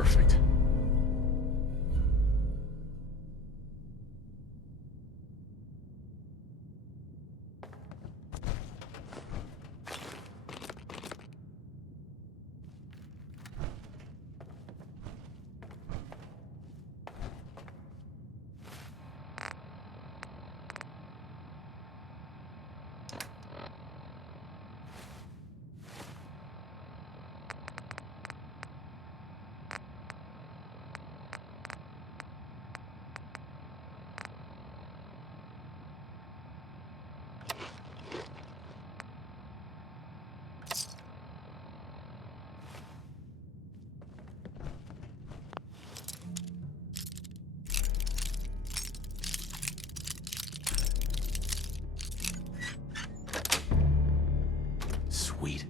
Perfect. Sweet.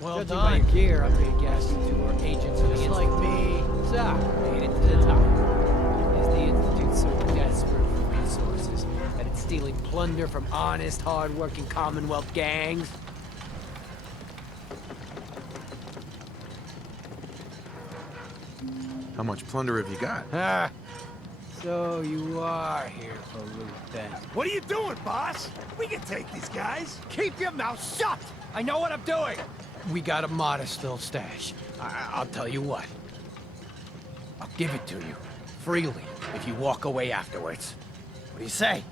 Well Judging done. By your gear, I'm gonna guess you are agents of the like me. So, made it to the top. Is the Institute so desperate for resources that it's stealing plunder from honest, hard-working Commonwealth gangs? How much plunder have you got? Ah, so you are here for loot then. What are you doing, boss? We can take these guys. Keep your mouth shut! I know what I'm doing! We got a modest little stash. I'll tell you what. I'll give it to you, freely, if you walk away afterwards. What do you say?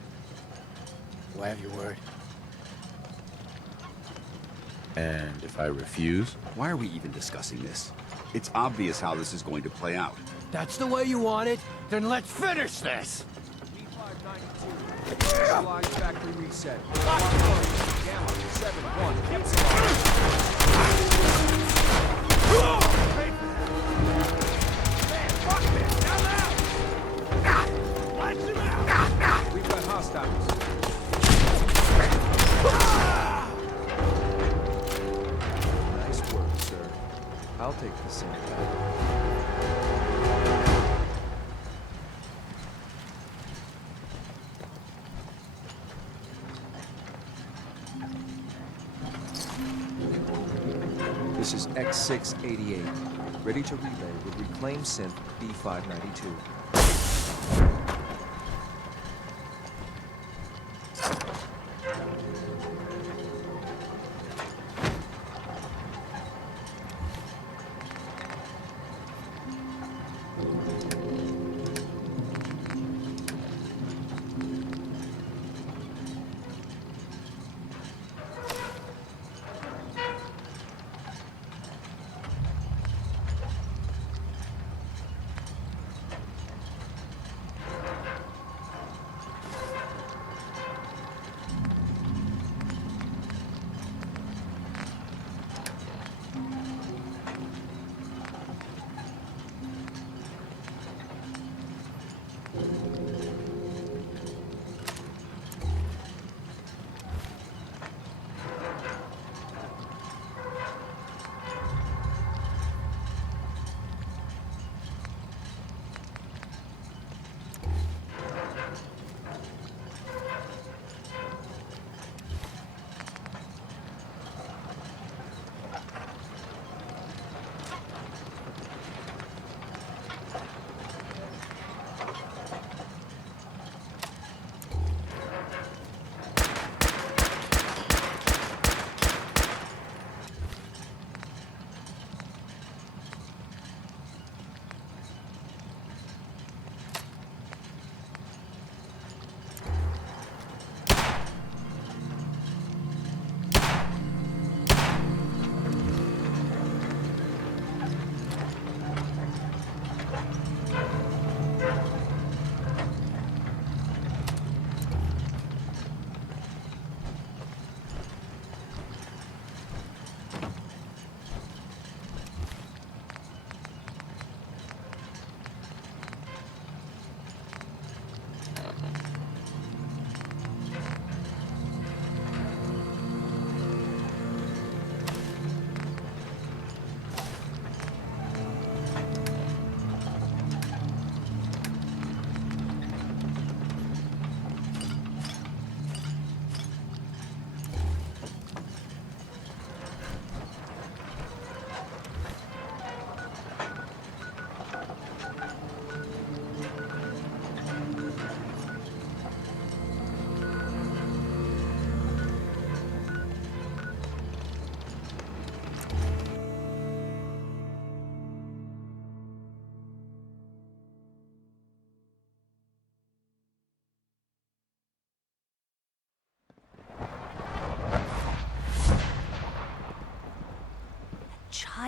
Do I have your word? And if I refuse? Why are we even discussing this? It's obvious how this is going to play out. That's the way you want it? Then let's finish this! B592. Line factory reset. Gamma 7-1. Cancel. Man, fuck this! Now, now! Launch him out! We've got hostiles. Nice work, sir. I'll take the same back. This is X688. Ready to relay with reclaimed synth B592.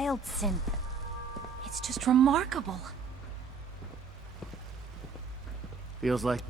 child synth. It's just remarkable. Feels like...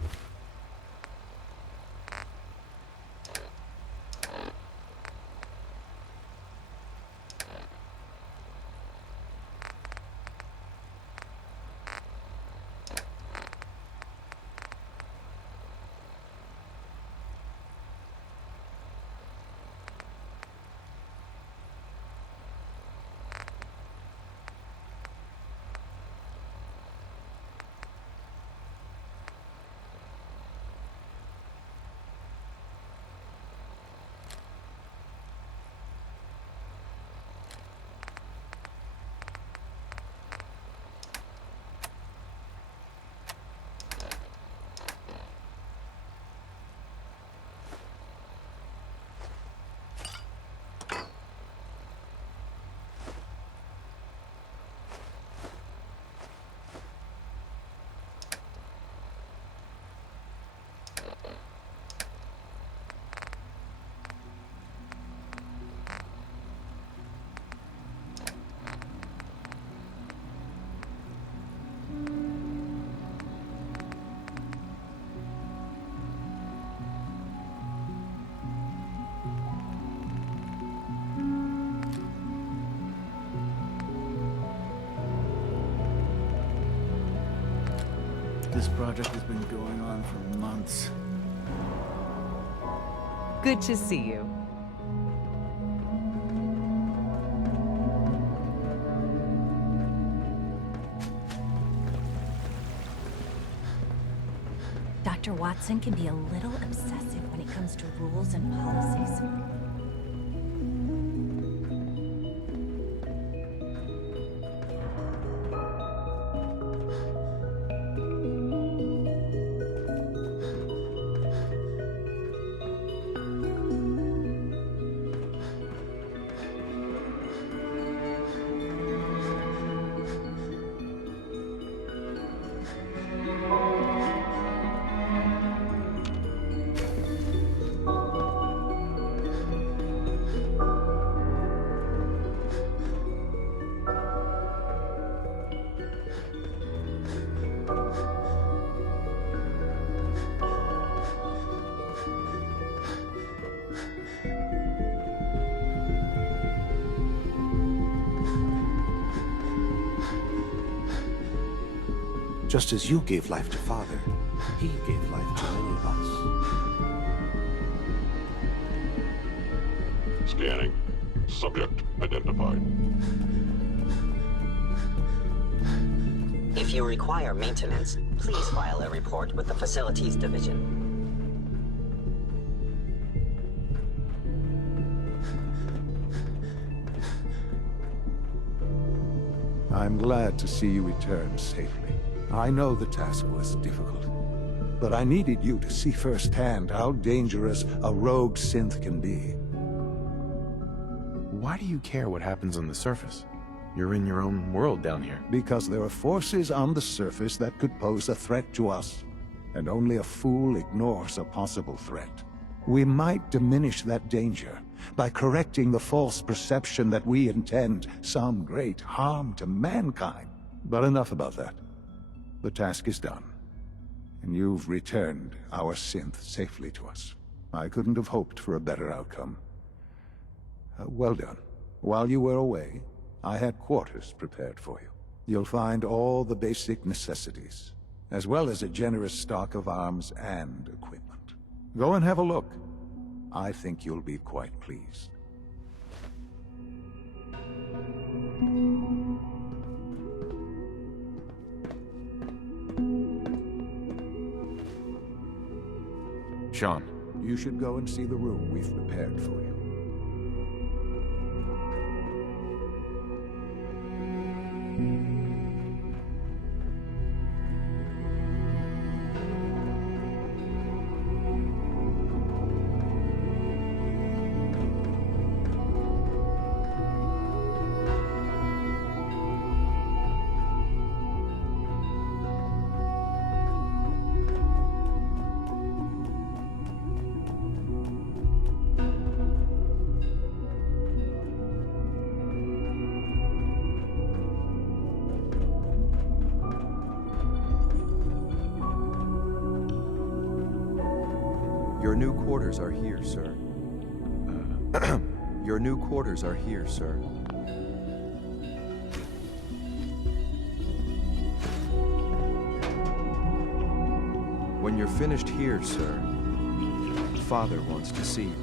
This project has been going on for months. Good to see you. Dr. Watson can be a little obsessive when it comes to rules and policies. Just as you gave life to Father, he gave life to many of us. Scanning. Subject identified. If you require maintenance, please file a report with the Facilities Division. I'm glad to see you return safely. I know the task was difficult, but I needed you to see firsthand how dangerous a rogue synth can be. Why do you care what happens on the surface? You're in your own world down here. Because there are forces on the surface that could pose a threat to us, and only a fool ignores a possible threat. We might diminish that danger by correcting the false perception that we intend some great harm to mankind. But enough about that. The task is done, and you've returned our synth safely to us. I couldn't have hoped for a better outcome. Well done. While you were away, I had quarters prepared for you. You'll find all the basic necessities, as well as a generous stock of arms and equipment. Go and have a look. I think you'll be quite pleased. Sean. You should go and see the room we've prepared for you. Your new quarters are here, sir. Your new quarters are here, sir. When you're finished here, sir, Father wants to see you.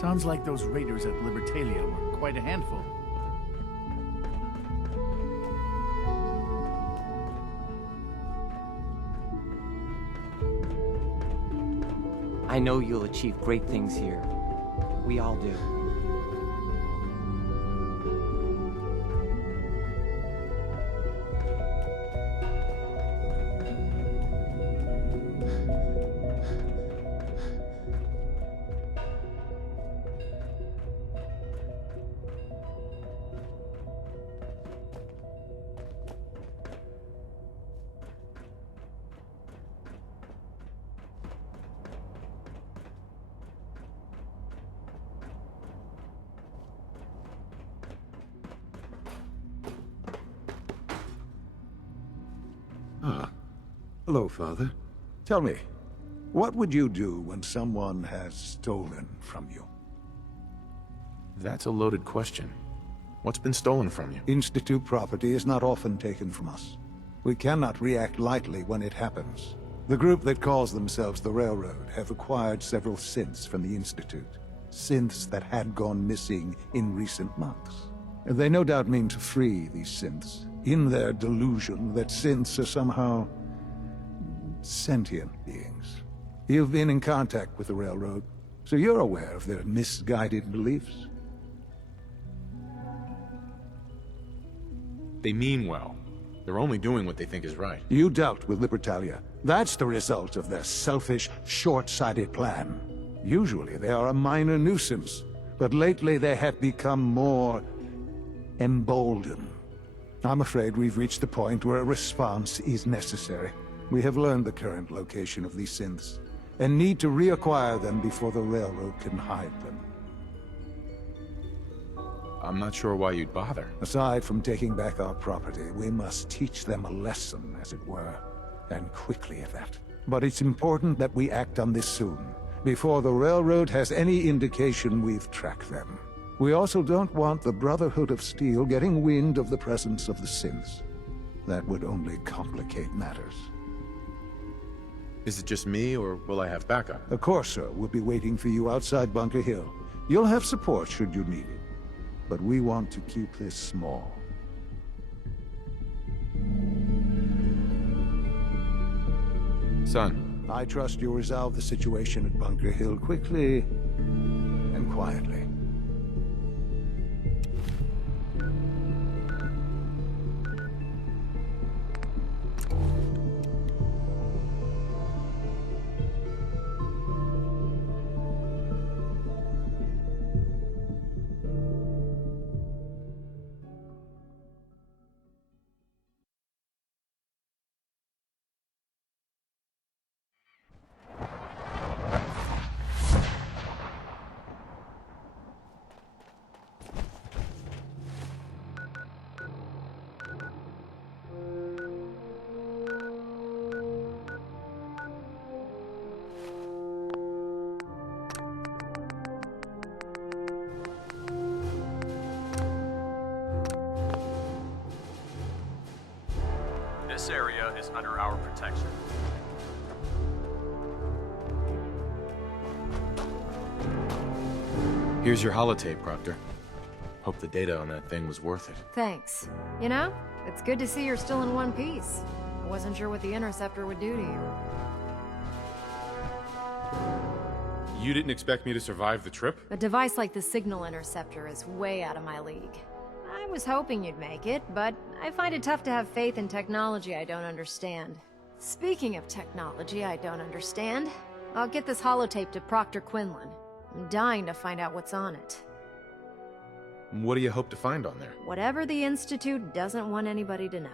Sounds like those raiders at Libertalia were quite a handful. I know you'll achieve great things here. We all do. Hello, Father. Tell me, what would you do when someone has stolen from you? That's a loaded question. What's been stolen from you? Institute property is not often taken from us. We cannot react lightly when it happens. The group that calls themselves the Railroad have acquired several synths from the Institute. Synths that had gone missing in recent months. They no doubt mean to free these synths, in their delusion that synths are somehow sentient beings. You've been in contact with the Railroad, so you're aware of their misguided beliefs. They mean well. They're only doing what they think is right. You dealt with Libertalia. That's the result of their selfish, short-sighted plan. Usually they are a minor nuisance, but lately they have become more emboldened. I'm afraid we've reached the point where a response is necessary. We have learned the current location of these synths, and need to reacquire them before the Railroad can hide them. I'm not sure why you'd bother. Aside from taking back our property, we must teach them a lesson, as it were, and quickly at that. But it's important that we act on this soon, before the Railroad has any indication we've tracked them. We also don't want the Brotherhood of Steel getting wind of the presence of the synths. That would only complicate matters. Is it just me, or will I have backup? Of course, sir. We'll be waiting for you outside Bunker Hill. You'll have support should you need it. But we want to keep this small. Son. I trust you'll resolve the situation at Bunker Hill quickly and quietly. This area is under our protection. Here's your holotape, Proctor. Hope the data on that thing was worth it. Thanks. You know, it's good to see you're still in one piece. I wasn't sure what the interceptor would do to you. You didn't expect me to survive the trip? A device like the signal interceptor is way out of my league. I was hoping you'd make it, but I find it tough to have faith in technology I don't understand. Speaking of technology I don't understand, I'll get this holotape to Proctor Quinlan. I'm dying to find out what's on it. What do you hope to find on there? Whatever the Institute doesn't want anybody to know.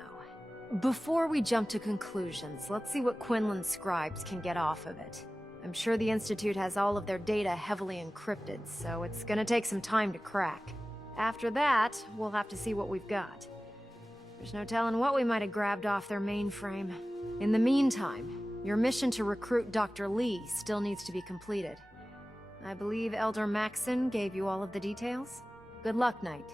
Before we jump to conclusions, let's see what Quinlan's scribes can get off of it. I'm sure the Institute has all of their data heavily encrypted, so it's gonna take some time to crack. After that, we'll have to see what we've got. There's no telling what we might have grabbed off their mainframe. In the meantime, your mission to recruit Dr. Lee still needs to be completed. I believe Elder Maxson gave you all of the details? Good luck, Knight.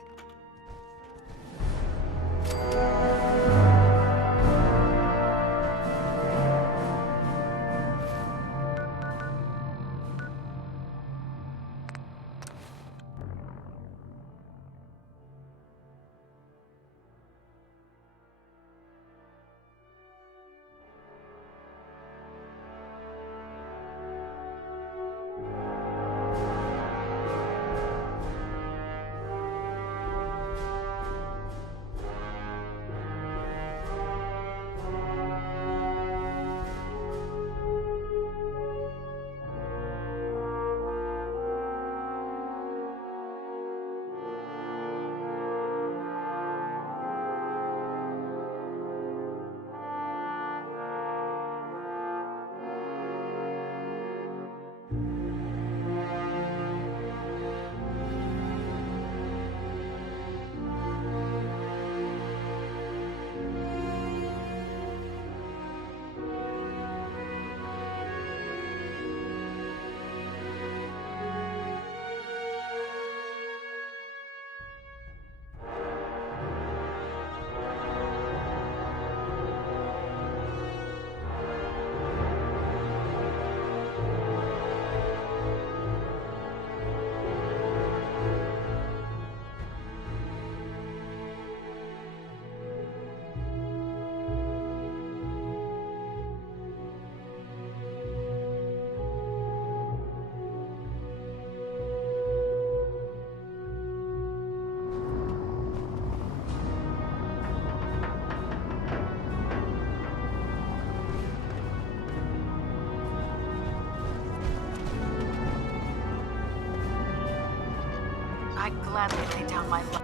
I'd gladly lay down my life.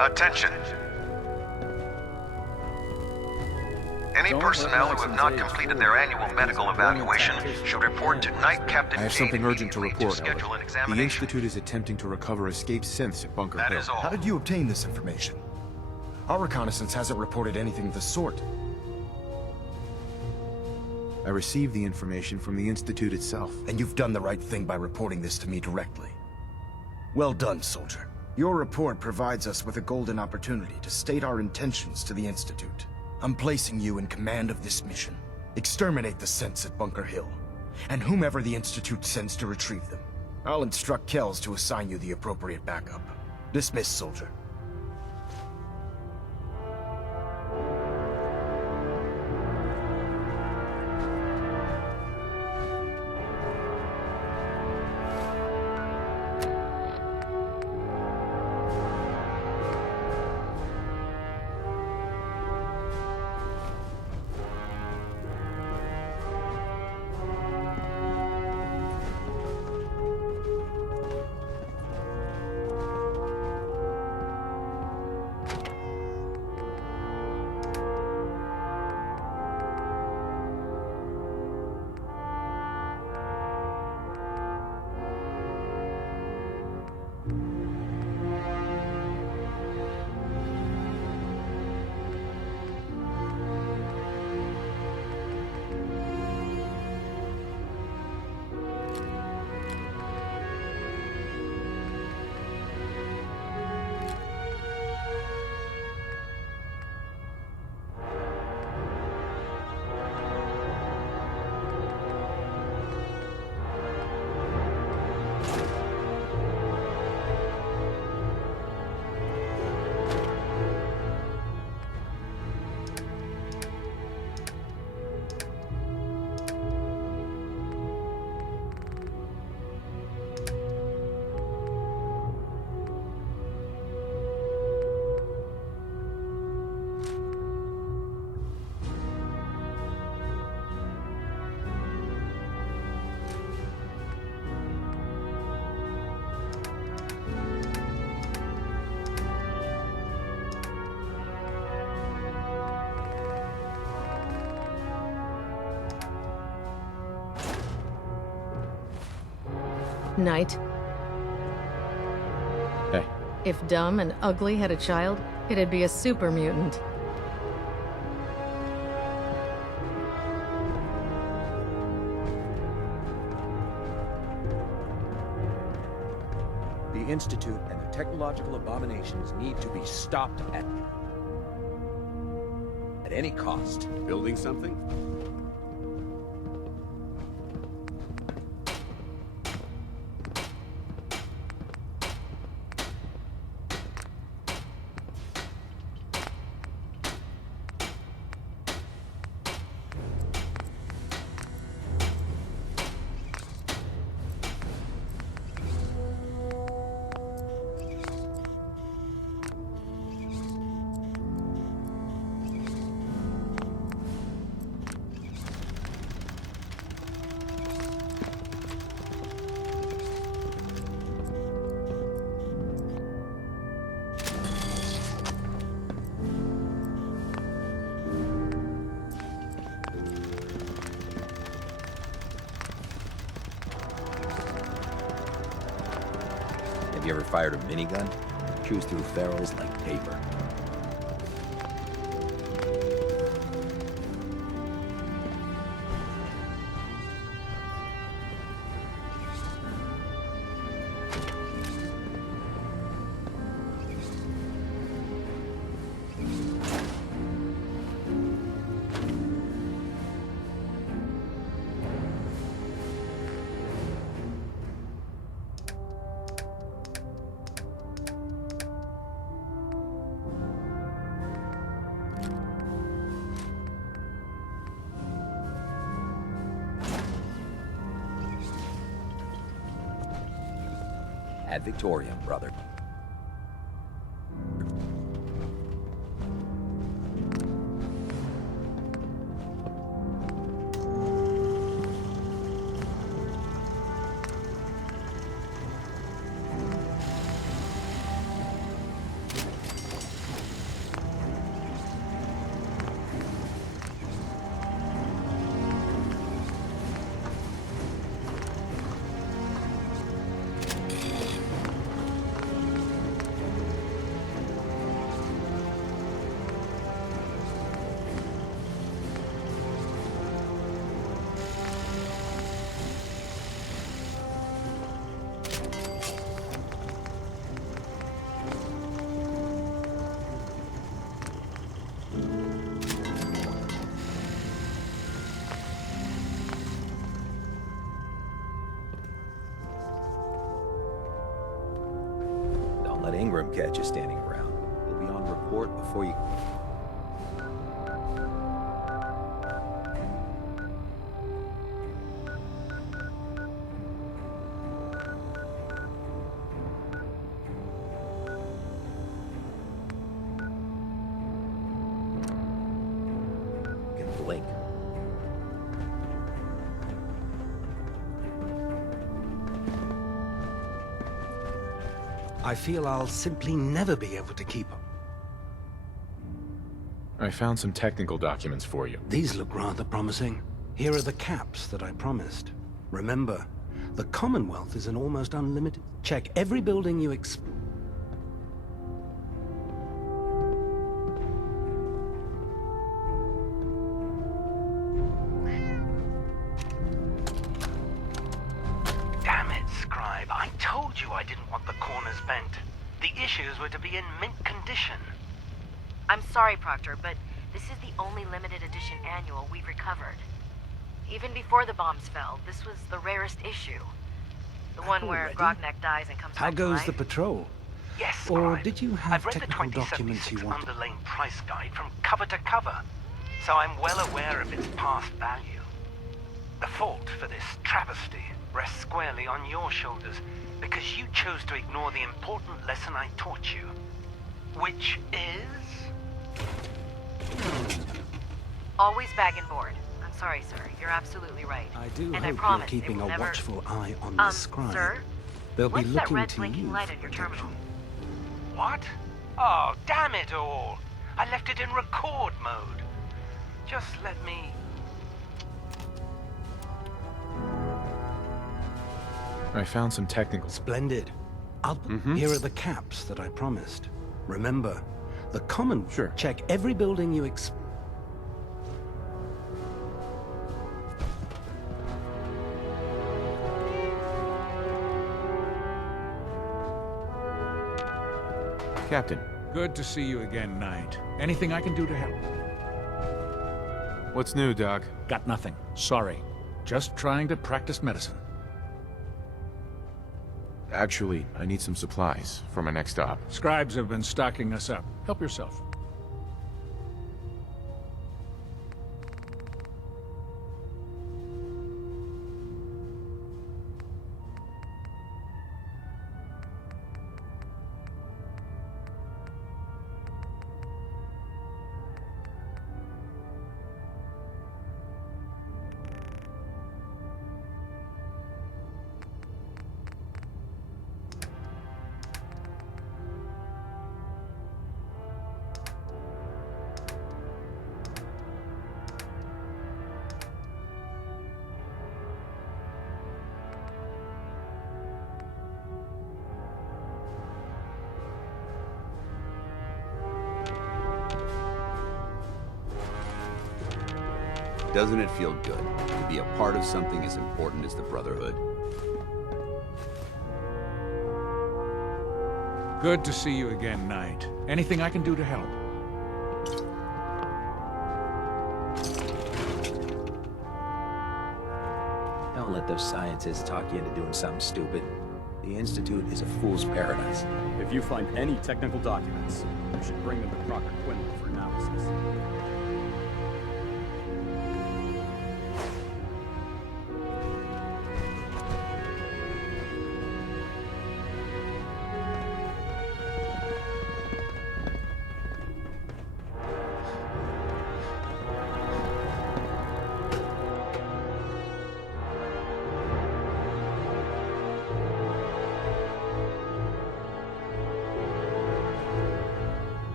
Attention. Any personnel who have not completed their annual medical evaluation should report to Night Captain I have Kane something urgent to immediately report, schedule an Elder. The examination. Institute is attempting to recover escaped synths at Bunker That Hill. is all. How did you obtain this information? Our reconnaissance hasn't reported anything of the sort. I received the information from the Institute itself. And you've done the right thing by reporting this to me directly. Well done, soldier. Your report provides us with a golden opportunity to state our intentions to the Institute. I'm placing you in command of this mission. Exterminate the synths at Bunker Hill, and whomever the Institute sends to retrieve them. I'll instruct Kells to assign you the appropriate backup. Dismissed, soldier. Knight. Hey. If dumb and ugly had a child, it'd be a super mutant. The Institute and the technological abominations need to be stopped at any cost. Building something? Have you ever fired a minigun? Chews through ferals like paper. Ad Victoriam, brother. Let Ingram catch you standing around. You'll be on report before you... can blink. I feel I'll simply never be able to keep up. I found some technical documents for you. These look rather promising. Here are the caps that I promised. Remember, the Commonwealth is an almost unlimited... Check every building you Damn it, Scribe. I told you I didn't want the corners bent. The issues were to be in mint condition. I'm sorry, Proctor, but this is the only limited edition annual we've recovered. Even before the bombs fell, this was the rarest issue. The one where Grognek dies and comes How back to goes life. the patrol? Yes, Or Scribe. did you have I've read the technical documents you 2076 wanted? underlane price guide from cover to cover, so I'm well aware of its past value. The fault for this travesty rests squarely on your shoulders, because you chose to ignore the important lesson I taught you. Which is... Always bag and board. I'm sorry, sir. You're absolutely right. I do and hope I promise you're keeping it will a never... watchful eye on the Scribe. Sir? They'll be What's that looking red to blinking you light for on your protection. terminal? What? Oh, damn it all! I left it in record mode. Just let me... I found some technical... Splendid. Here are the caps that I promised. Remember, the Commonwealth. Sure. Check every building you Captain. Good to see you again, Knight. Anything I can do to help? What's new, Doc? Got nothing. Sorry. Just trying to practice medicine. Actually, I need some supplies for my next stop. Scribes have been stocking us up. Help yourself. Doesn't it feel good to be a part of something as important as the Brotherhood? Good to see you again, Knight. Anything I can do to help? Don't let those scientists talk you into doing something stupid. The Institute is a fool's paradise. If you find any technical documents, you should bring them to Proctor Quinlan for analysis.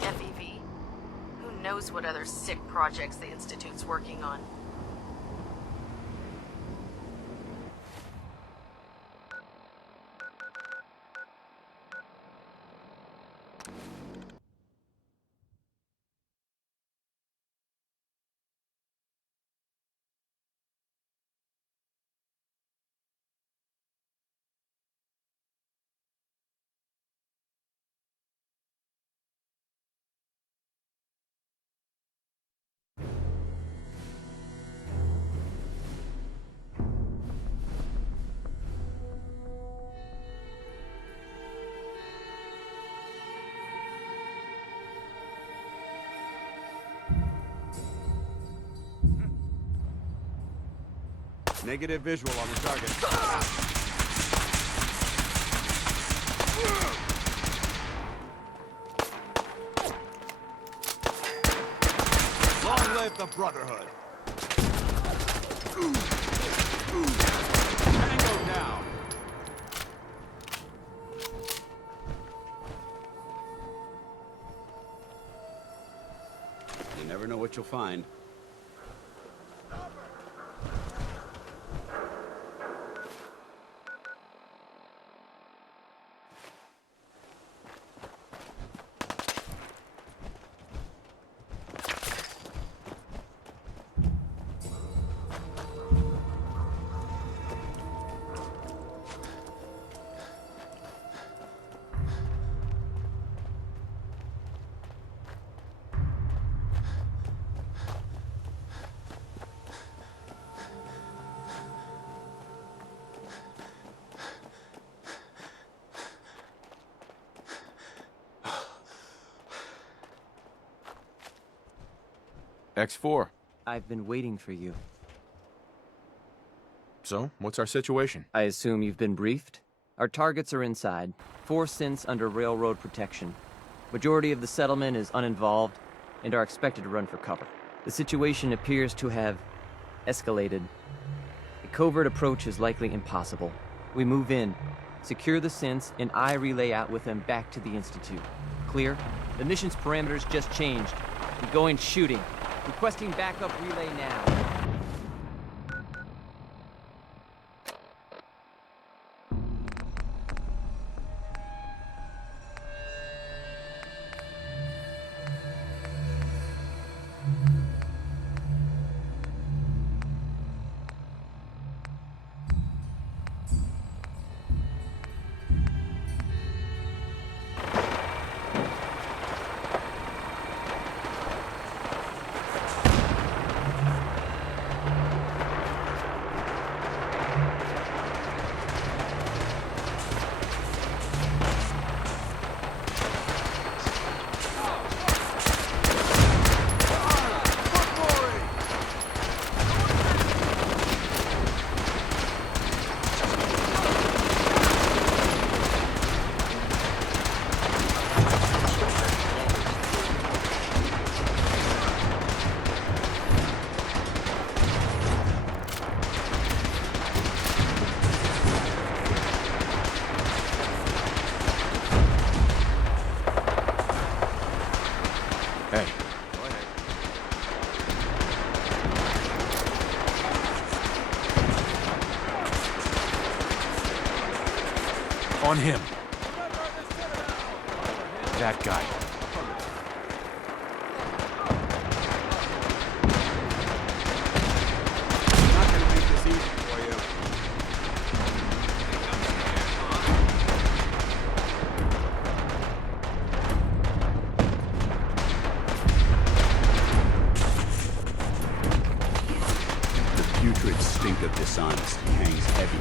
FEV. Who knows what other sick projects the Institute's working on? Negative visual on the target. Long live the Brotherhood. Tango down. You never know what you'll find. X4. I've been waiting for you. So, what's our situation? I assume you've been briefed? Our targets are inside. 4 synths under railroad protection. Majority of the settlement is uninvolved and are expected to run for cover. The situation appears to have escalated. A covert approach is likely impossible. We move in, secure the synths, and I relay out with them back to the Institute. Clear? The mission's parameters just changed. We go in shooting. Requesting backup relay now. Hey. On him. That guy. Not gonna make this easy for you. The putrid stink of dishonesty hangs heavy.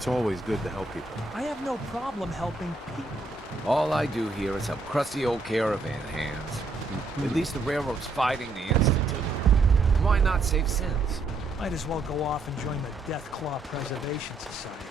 It's always good to help people. I have no problem helping people. All I do here is help crusty old caravan hands. At least the railroad's fighting the Institute. Why not save sins? Might as well go off and join the Death Claw Preservation Society.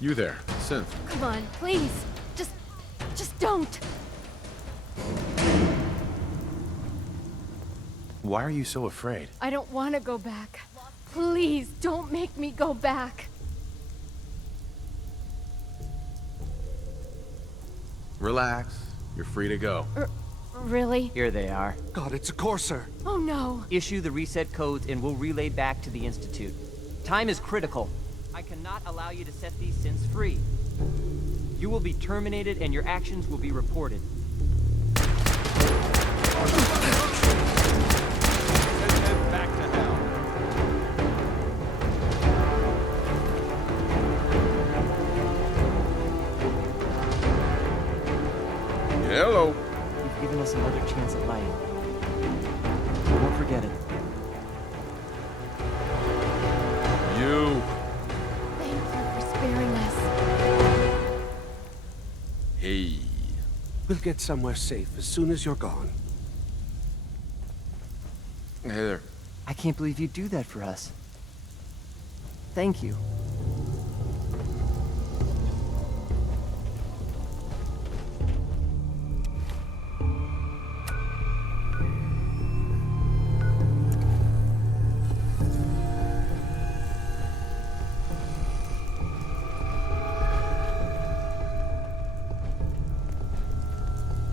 You there, Synth. Come on, please. Just don't. Why are you so afraid? I don't want to go back. Please, don't make me go back. Relax. You're free to go. Really? Here they are. God, it's a Courser. Oh no. Issue the reset codes and we'll relay back to the Institute. Time is critical. I cannot allow you to set these synths free. You will be terminated and your actions will be reported. Back to hell. Hello. You've given us another chance at life. We won't forget it. You. Thank you for sparing us. Hey. We'll get somewhere safe as soon as you're gone. Hey there. I can't believe you'd do that for us. Thank you.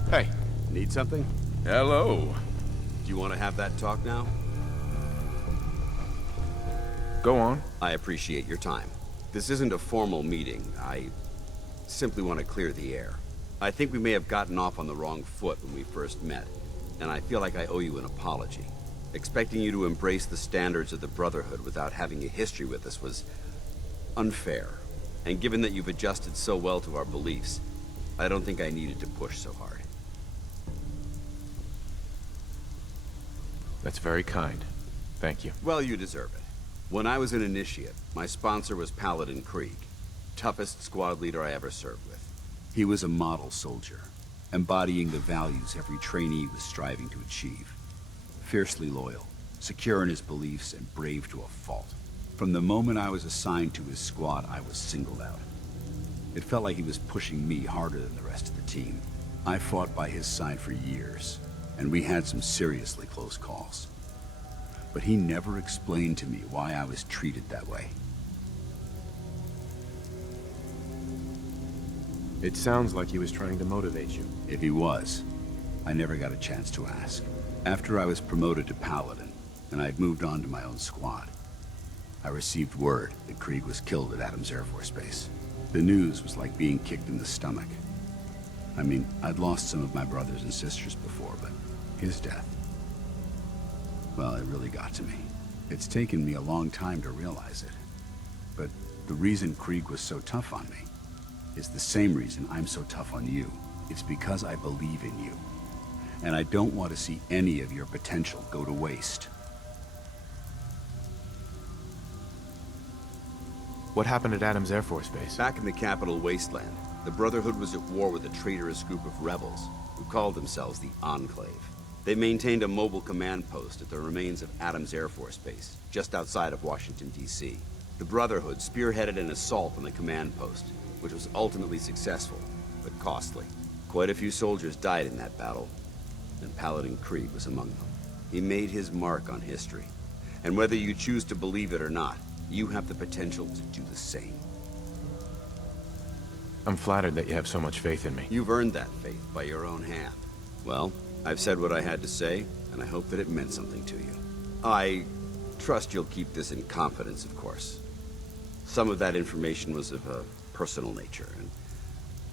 Hey. Need something? Hello. Do you want to have that talk now? Go on. I appreciate your time. This isn't a formal meeting. I simply want to clear the air. I think we may have gotten off on the wrong foot when we first met, and I feel like I owe you an apology. Expecting you to embrace the standards of the Brotherhood without having a history with us was unfair. And given that you've adjusted so well to our beliefs, I don't think I needed to push so hard. That's very kind. Thank you. Well, you deserve it. When I was an initiate, my sponsor was Paladin Krieg, toughest squad leader I ever served with. He was a model soldier, embodying the values every trainee was striving to achieve. Fiercely loyal, secure in his beliefs, and brave to a fault. From the moment I was assigned to his squad, I was singled out. It felt like he was pushing me harder than the rest of the team. I fought by his side for years, and we had some seriously close calls. But he never explained to me why I was treated that way. It sounds like he was trying to motivate you. If he was, I never got a chance to ask. After I was promoted to Paladin, and I'd moved on to my own squad, I received word that Krieg was killed at Adams Air Force Base. The news was like being kicked in the stomach. I mean, I'd lost some of my brothers and sisters before, but his death, well, it really got to me. It's taken me a long time to realize it. But the reason Krieg was so tough on me is the same reason I'm so tough on you. It's because I believe in you. And I don't want to see any of your potential go to waste. What happened at Adams Air Force Base? Back in the capital wasteland, the Brotherhood was at war with a traitorous group of rebels who called themselves the Enclave. They maintained a mobile command post at the remains of Adams Air Force Base, just outside of Washington, D.C. The Brotherhood spearheaded an assault on the command post, which was ultimately successful, but costly. Quite a few soldiers died in that battle, and Paladin Krieg was among them. He made his mark on history, and whether you choose to believe it or not, you have the potential to do the same. I'm flattered that you have so much faith in me. You've earned that faith by your own hand. Well, I've said what I had to say, and I hope that it meant something to you. I trust you'll keep this in confidence, of course. Some of that information was of a personal nature, and,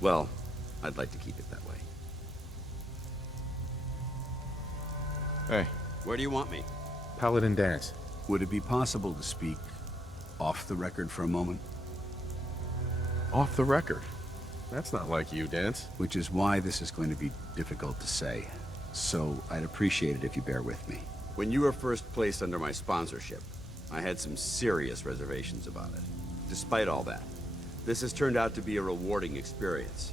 well, I'd like to keep it that way. Hey. Where do you want me? Paladin Dance. Would it be possible to speak off the record for a moment? Off the record? That's not like you, Dance. Which is why this is going to be difficult to say. So I'd appreciate it if you bear with me. When you were first placed under my sponsorship, I had some serious reservations about it. Despite all that, this has turned out to be a rewarding experience.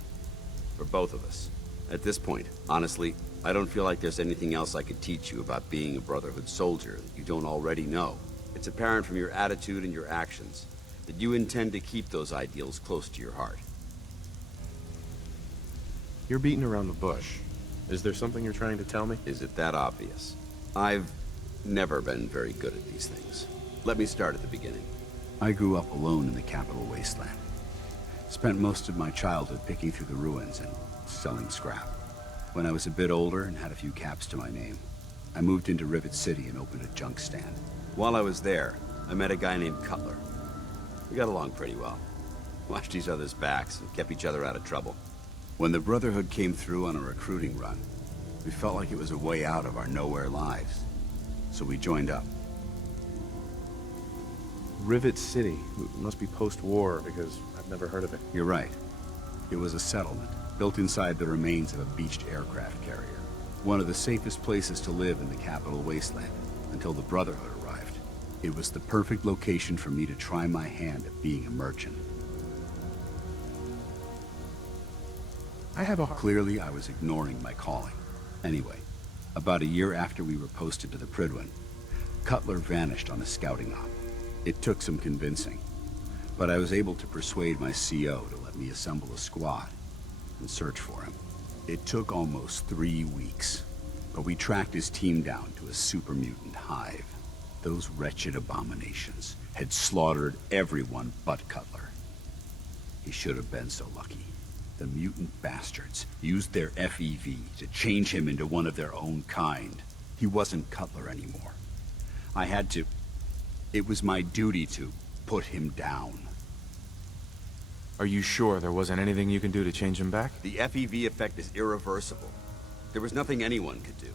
For both of us. At this point, honestly, I don't feel like there's anything else I could teach you about being a Brotherhood soldier that you don't already know. It's apparent from your attitude and your actions Did you intend to keep those ideals close to your heart? You're beating around the bush. Is there something you're trying to tell me? Is it that obvious? I've never been very good at these things. Let me start at the beginning. I grew up alone in the capital wasteland. Spent most of my childhood picking through the ruins and selling scrap. When I was a bit older and had a few caps to my name, I moved into Rivet City and opened a junk stand. While I was there, I met a guy named Cutler. We got along pretty well. Watched each other's backs and kept each other out of trouble. When the Brotherhood came through on a recruiting run, we felt like it was a way out of our nowhere lives. So we joined up. Rivet City. Must be post-war, because I've never heard of it. You're right. It was a settlement, built inside the remains of a beached aircraft carrier. One of the safest places to live in the capital wasteland, until the Brotherhood arrived. It was the perfect location for me to try my hand at being a merchant. Clearly, I was ignoring my calling. Anyway, about a year after we were posted to the Prydwen, Cutler vanished on a scouting op. It took some convincing, but I was able to persuade my CO to let me assemble a squad and search for him. It took almost 3 weeks, but we tracked his team down to a super mutant hive. Those wretched abominations had slaughtered everyone but Cutler. He should have been so lucky. The mutant bastards used their FEV to change him into one of their own kind. He wasn't Cutler anymore. I had to... It was my duty to put him down. Are you sure there wasn't anything you can do to change him back? The FEV effect is irreversible. There was nothing anyone could do.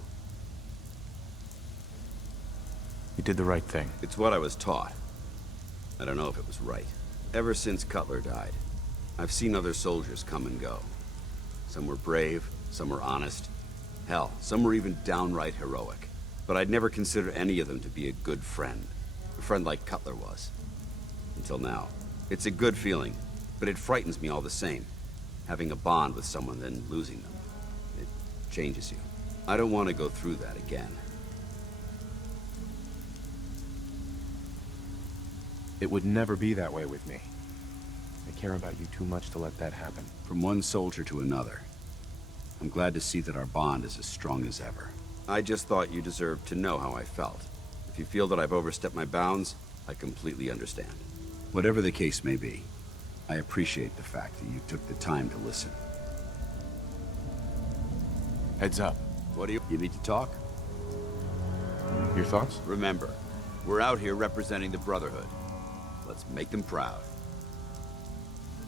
You did the right thing. It's what I was taught. I don't know if it was right. Ever since Cutler died, I've seen other soldiers come and go. Some were brave, some were honest. Hell, some were even downright heroic. But I'd never consider any of them to be a good friend. A friend like Cutler was. Until now. It's a good feeling, but it frightens me all the same. Having a bond with someone, then losing them. It changes you. I don't want to go through that again. It would never be that way with me. I care about you too much to let that happen. From one soldier to another. I'm glad to see that our bond is as strong as ever. I just thought you deserved to know how I felt. If you feel that I've overstepped my bounds, I completely understand. Whatever the case may be, I appreciate the fact that you took the time to listen. Heads up. What do you need to talk? Your thoughts? Remember, we're out here representing the Brotherhood. Let's make them proud.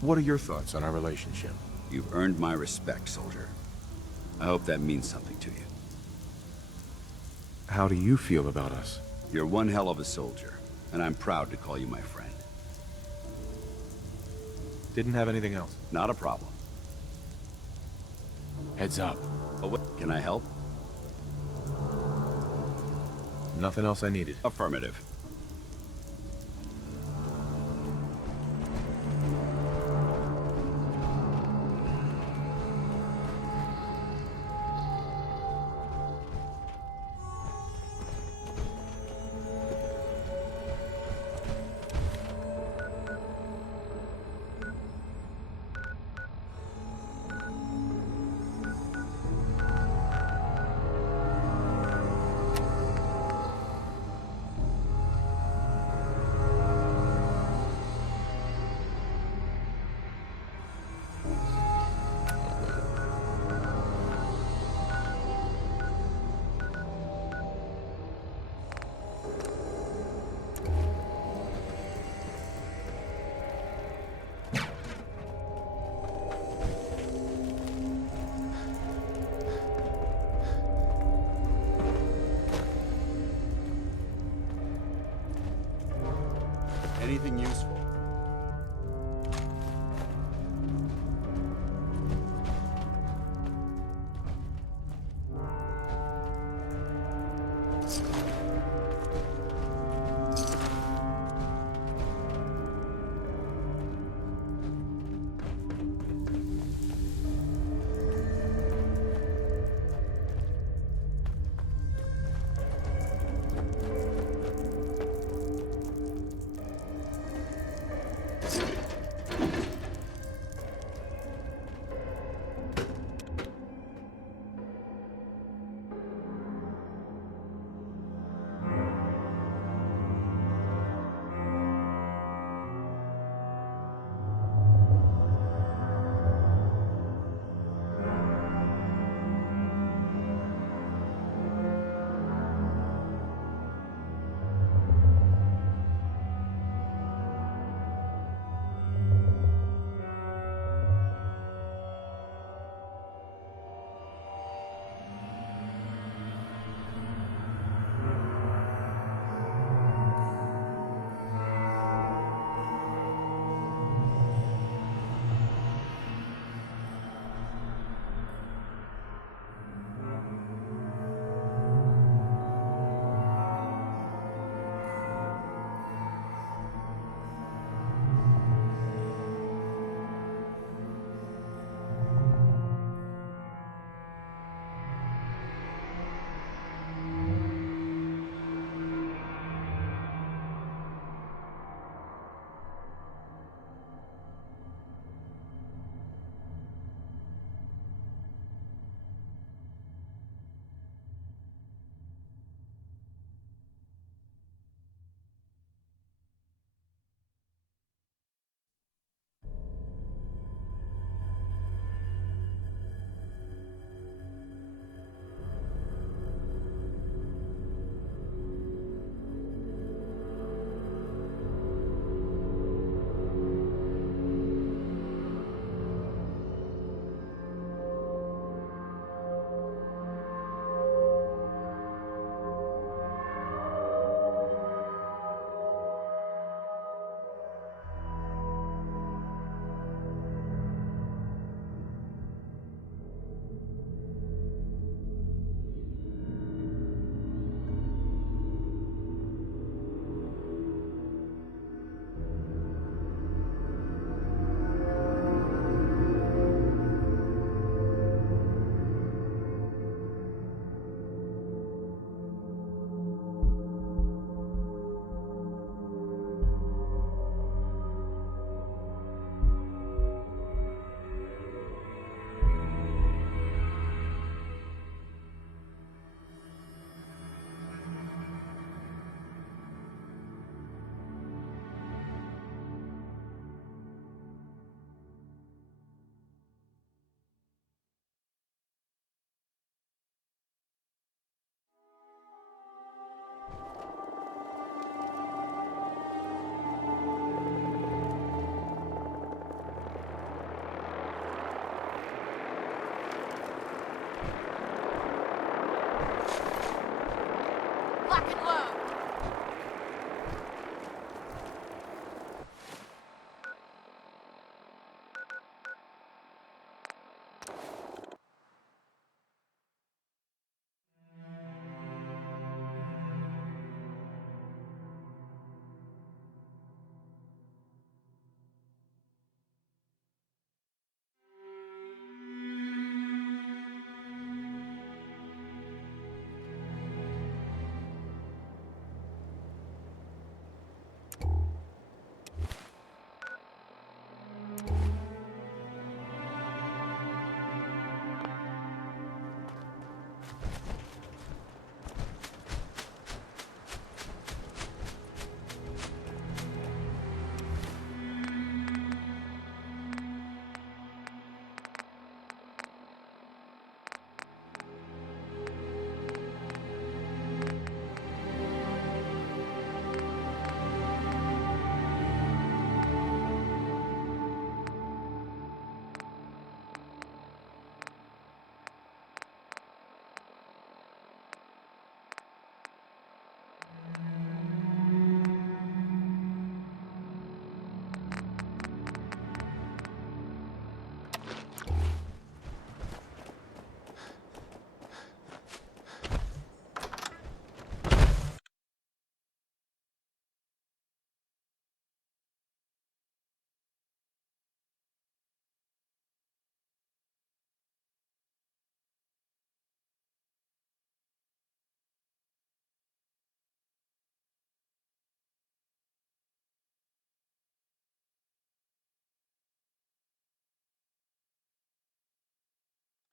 What are your thoughts on our relationship? You've earned my respect, soldier. I hope that means something to you. How do you feel about us? You're one hell of a soldier, and I'm proud to call you my friend. Didn't have anything else? Not a problem. Heads up. Oh, wait. Can I help? Nothing else I needed. Affirmative.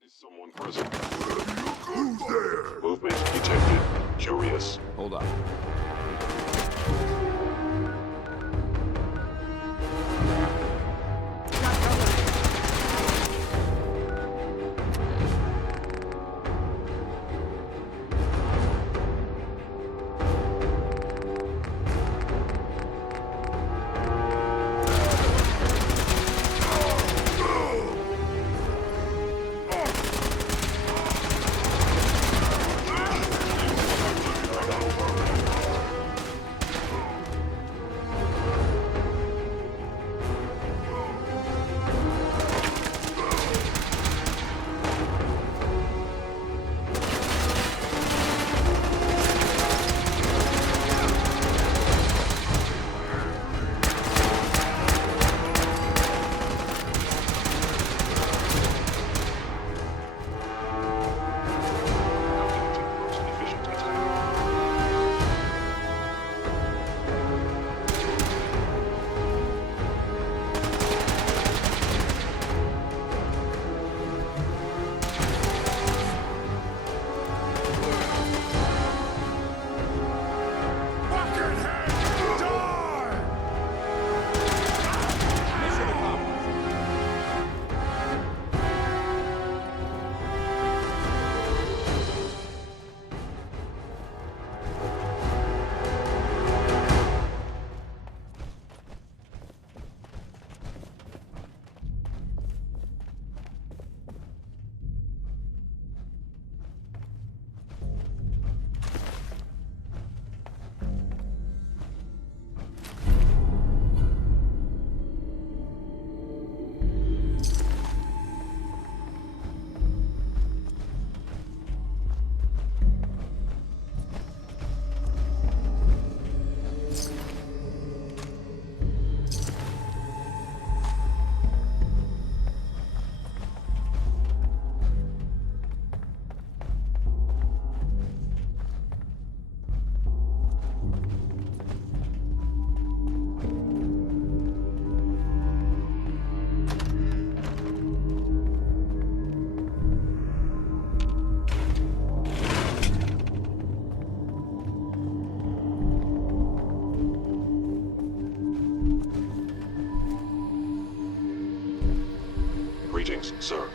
Is someone present? Who's there? Movement detected. Curious. Hold up. Greetings, sir.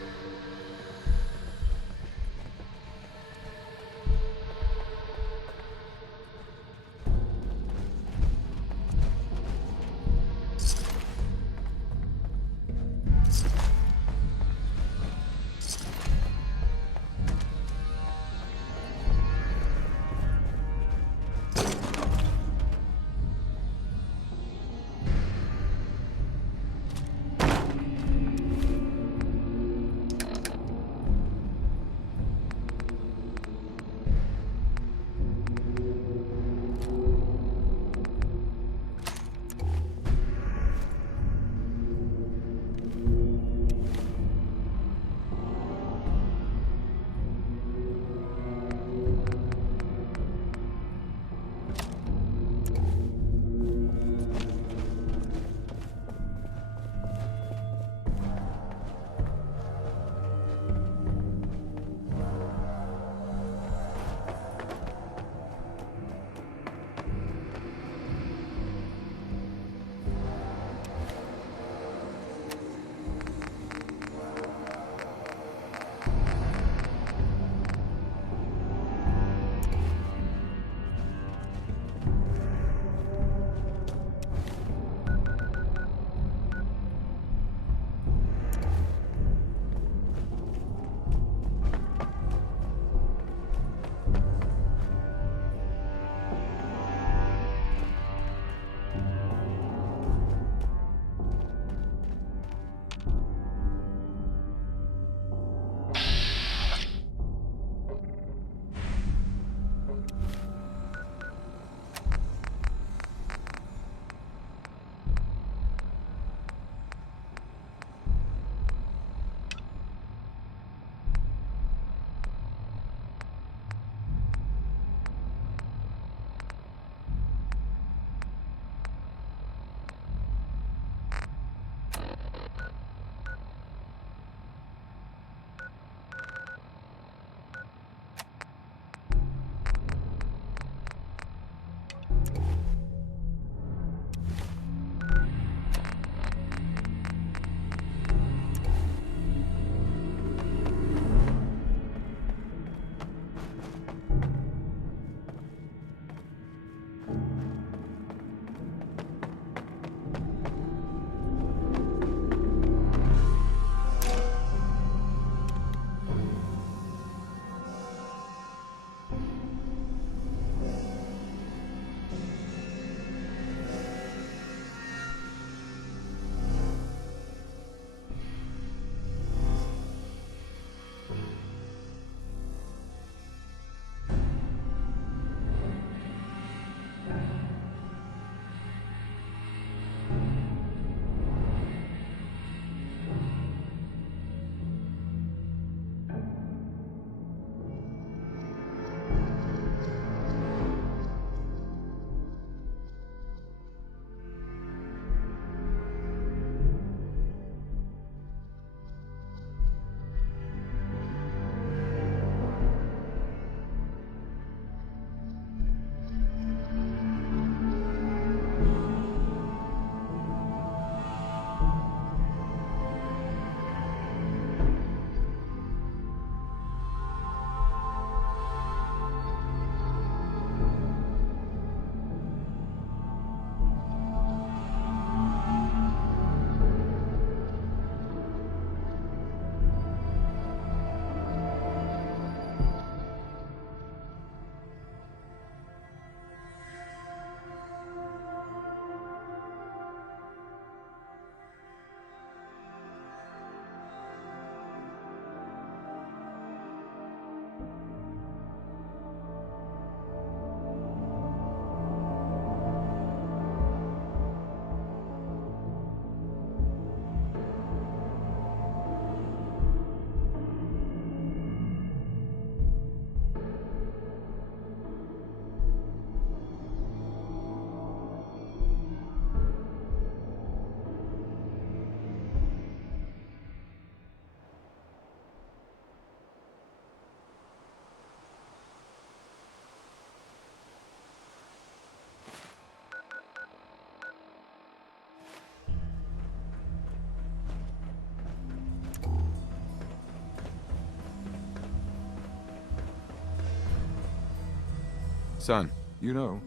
Son. You know,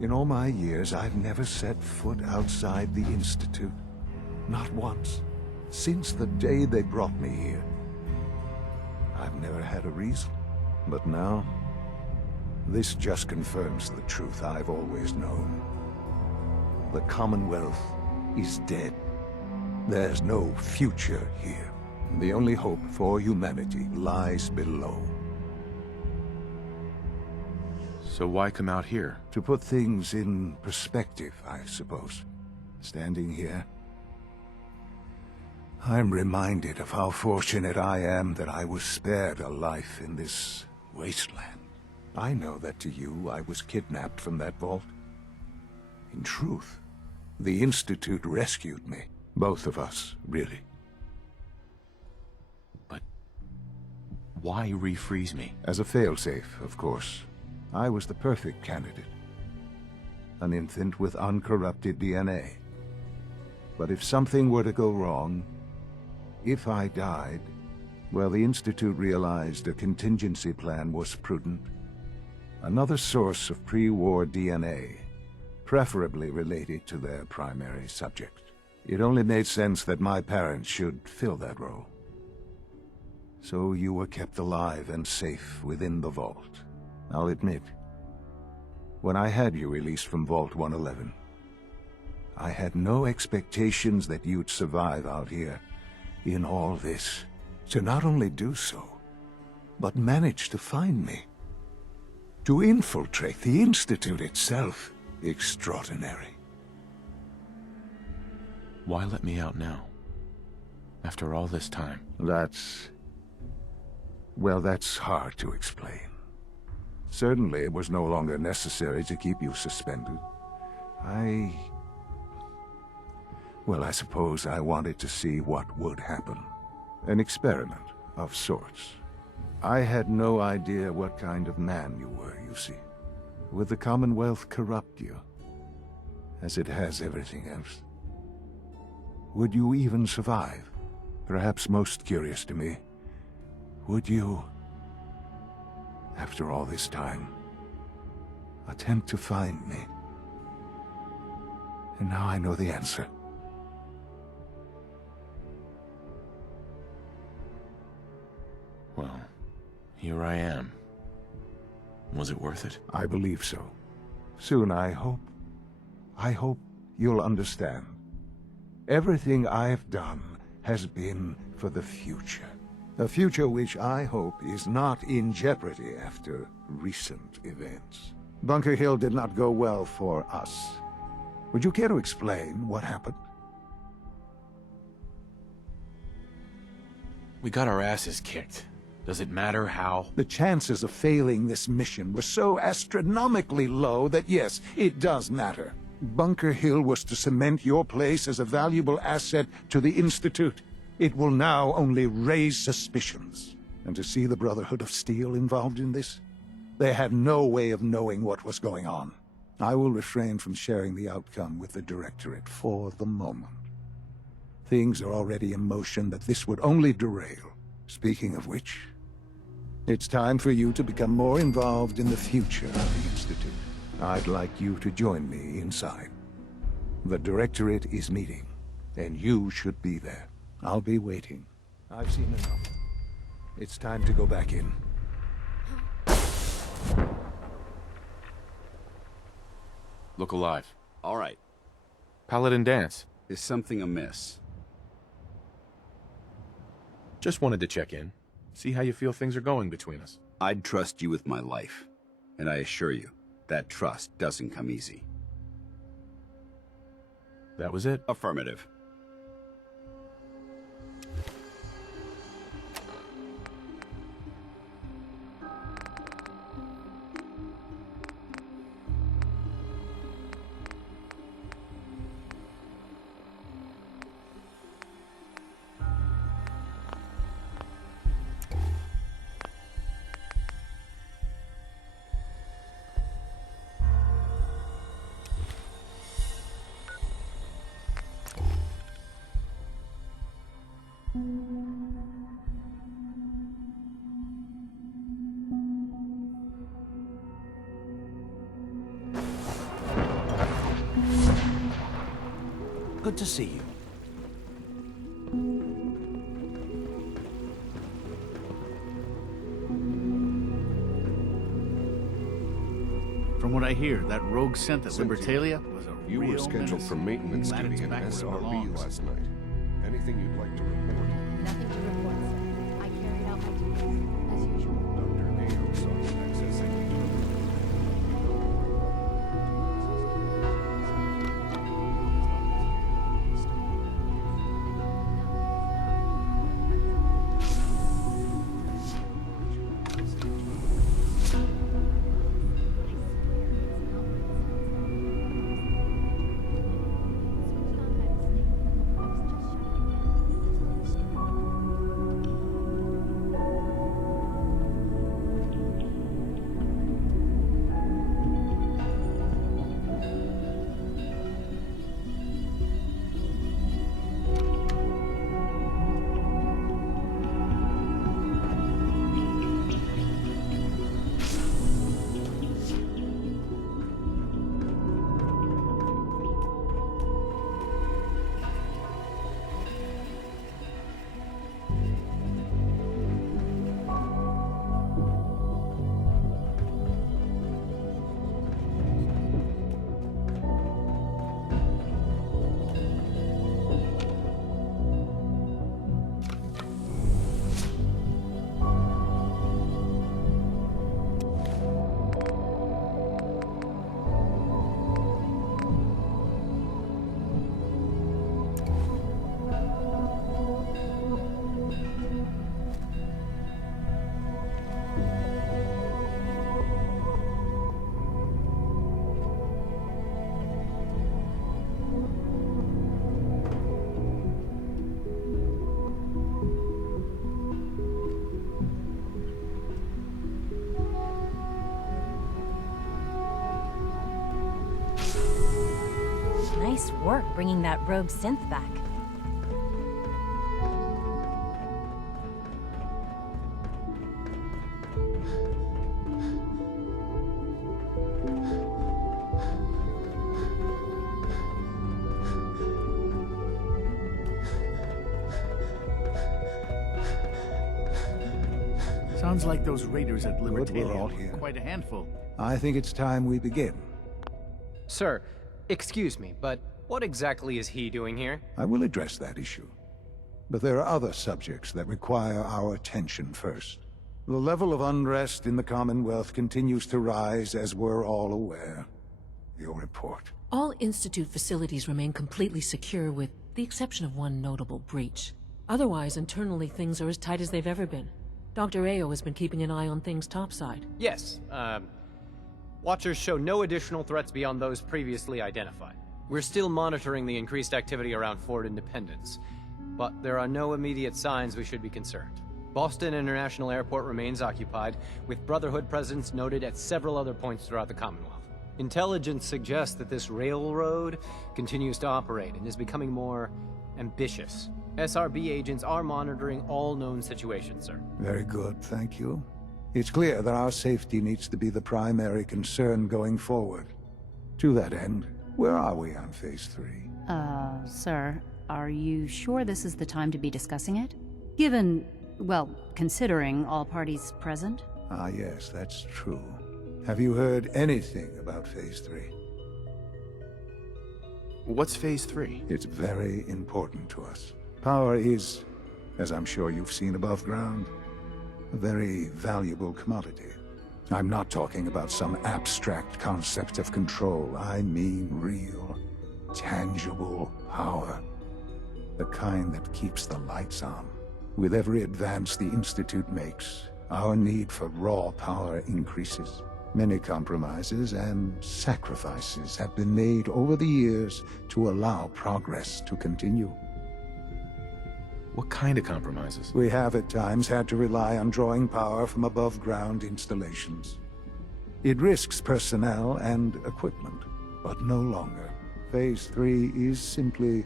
in all my years, I've never set foot outside the Institute. Not once. Since the day they brought me here. I've never had a reason. But now, this just confirms the truth I've always known. The Commonwealth is dead. There's no future here. The only hope for humanity lies below. So why come out here? To put things in perspective, I suppose. Standing here, I'm reminded of how fortunate I am that I was spared a life in this wasteland. I know that to you, I was kidnapped from that vault. In truth, the Institute rescued me. Both of us, really. But why refreeze me? As a failsafe, of course. I was the perfect candidate. An infant with uncorrupted DNA. But if something were to go wrong, if I died, well, the Institute realized a contingency plan was prudent. Another source of pre-war DNA, preferably related to their primary subject. It only made sense that my parents should fill that role. So you were kept alive and safe within the vault. I'll admit, when I had you released from Vault 111, I had no expectations that you'd survive out here in all this. To not only do so, but manage to find me. To infiltrate the Institute itself. Extraordinary. Why let me out now? After all this time? Well, that's hard to explain. Certainly, it was no longer necessary to keep you suspended. Well, I suppose I wanted to see what would happen. An experiment of sorts. I had no idea what kind of man you were, you see. Would the Commonwealth corrupt you? As it has everything else? Would you even survive? Perhaps most curious to me, would you, after all this time, attempt to find me? And now I know the answer. Well, here I am. Was it worth it? I believe so. Soon, I hope. I hope you'll understand. Everything I've done has been for the future. A future which I hope is not in jeopardy after recent events. Bunker Hill did not go well for us. Would you care to explain what happened? We got our asses kicked. Does it matter how? The chances of failing this mission were so astronomically low that yes, it does matter. Bunker Hill was to cement your place as a valuable asset to the Institute. It will now only raise suspicions. And to see the Brotherhood of Steel involved in this? They had no way of knowing what was going on. I will refrain from sharing the outcome with the Directorate for the moment. Things are already in motion that this would only derail. Speaking of which, it's time for you to become more involved in the future of the Institute. I'd like you to join me inside. The Directorate is meeting, and you should be there. I'll be waiting. I've seen enough. It's time to go back in. Look alive. All right. Paladin dance. Is something amiss? Just wanted to check in. See how you feel things are going between us. I'd trust you with my life. And I assure you, that trust doesn't come easy. That was it? Affirmative. Good to see you. From what I hear, that rogue synth at Cynthia, Libertalia was a You real were scheduled menace. for maintenance Glad duty it's in back where it SRB belongs. last night. Anything you'd like to report? Nothing to report, sir. I carried out my duties, as usual. Dr. Ayo saw you accessing the Nice work bringing that rogue synth back. Sounds like those raiders at we're all Libertalia here. were quite a handful. I think it's time we begin. Sir, excuse me, but what exactly is he doing here? I will address that issue. But there are other subjects that require our attention first. The level of unrest in the Commonwealth continues to rise, as we're all aware. Your report. All Institute facilities remain completely secure with the exception of one notable breach. Otherwise, internally things are as tight as they've ever been. Dr. Ayo has been keeping an eye on things topside. Yes, Watchers show no additional threats beyond those previously identified. We're still monitoring the increased activity around Fort Independence, but there are no immediate signs we should be concerned. Boston International Airport remains occupied, with Brotherhood presence noted at several other points throughout the Commonwealth. Intelligence suggests that this railroad continues to operate and is becoming more ambitious. SRB agents are monitoring all known situations, sir. Very good, thank you. It's clear that our safety needs to be the primary concern going forward. To that end, where are we on Phase 3? Sir, are you sure this is the time to be discussing it? Given, well, considering all parties present? Ah, yes, that's true. Have you heard anything about Phase 3? What's Phase 3? It's very important to us. Power is, as I'm sure you've seen above ground, a very valuable commodity. I'm not talking about some abstract concept of control. I mean real, tangible power. The kind that keeps the lights on. With every advance the Institute makes, our need for raw power increases. Many compromises and sacrifices have been made over the years to allow progress to continue. What kind of compromises? We have at times had to rely on drawing power from above-ground installations. It risks personnel and equipment, but no longer. Phase 3 is simply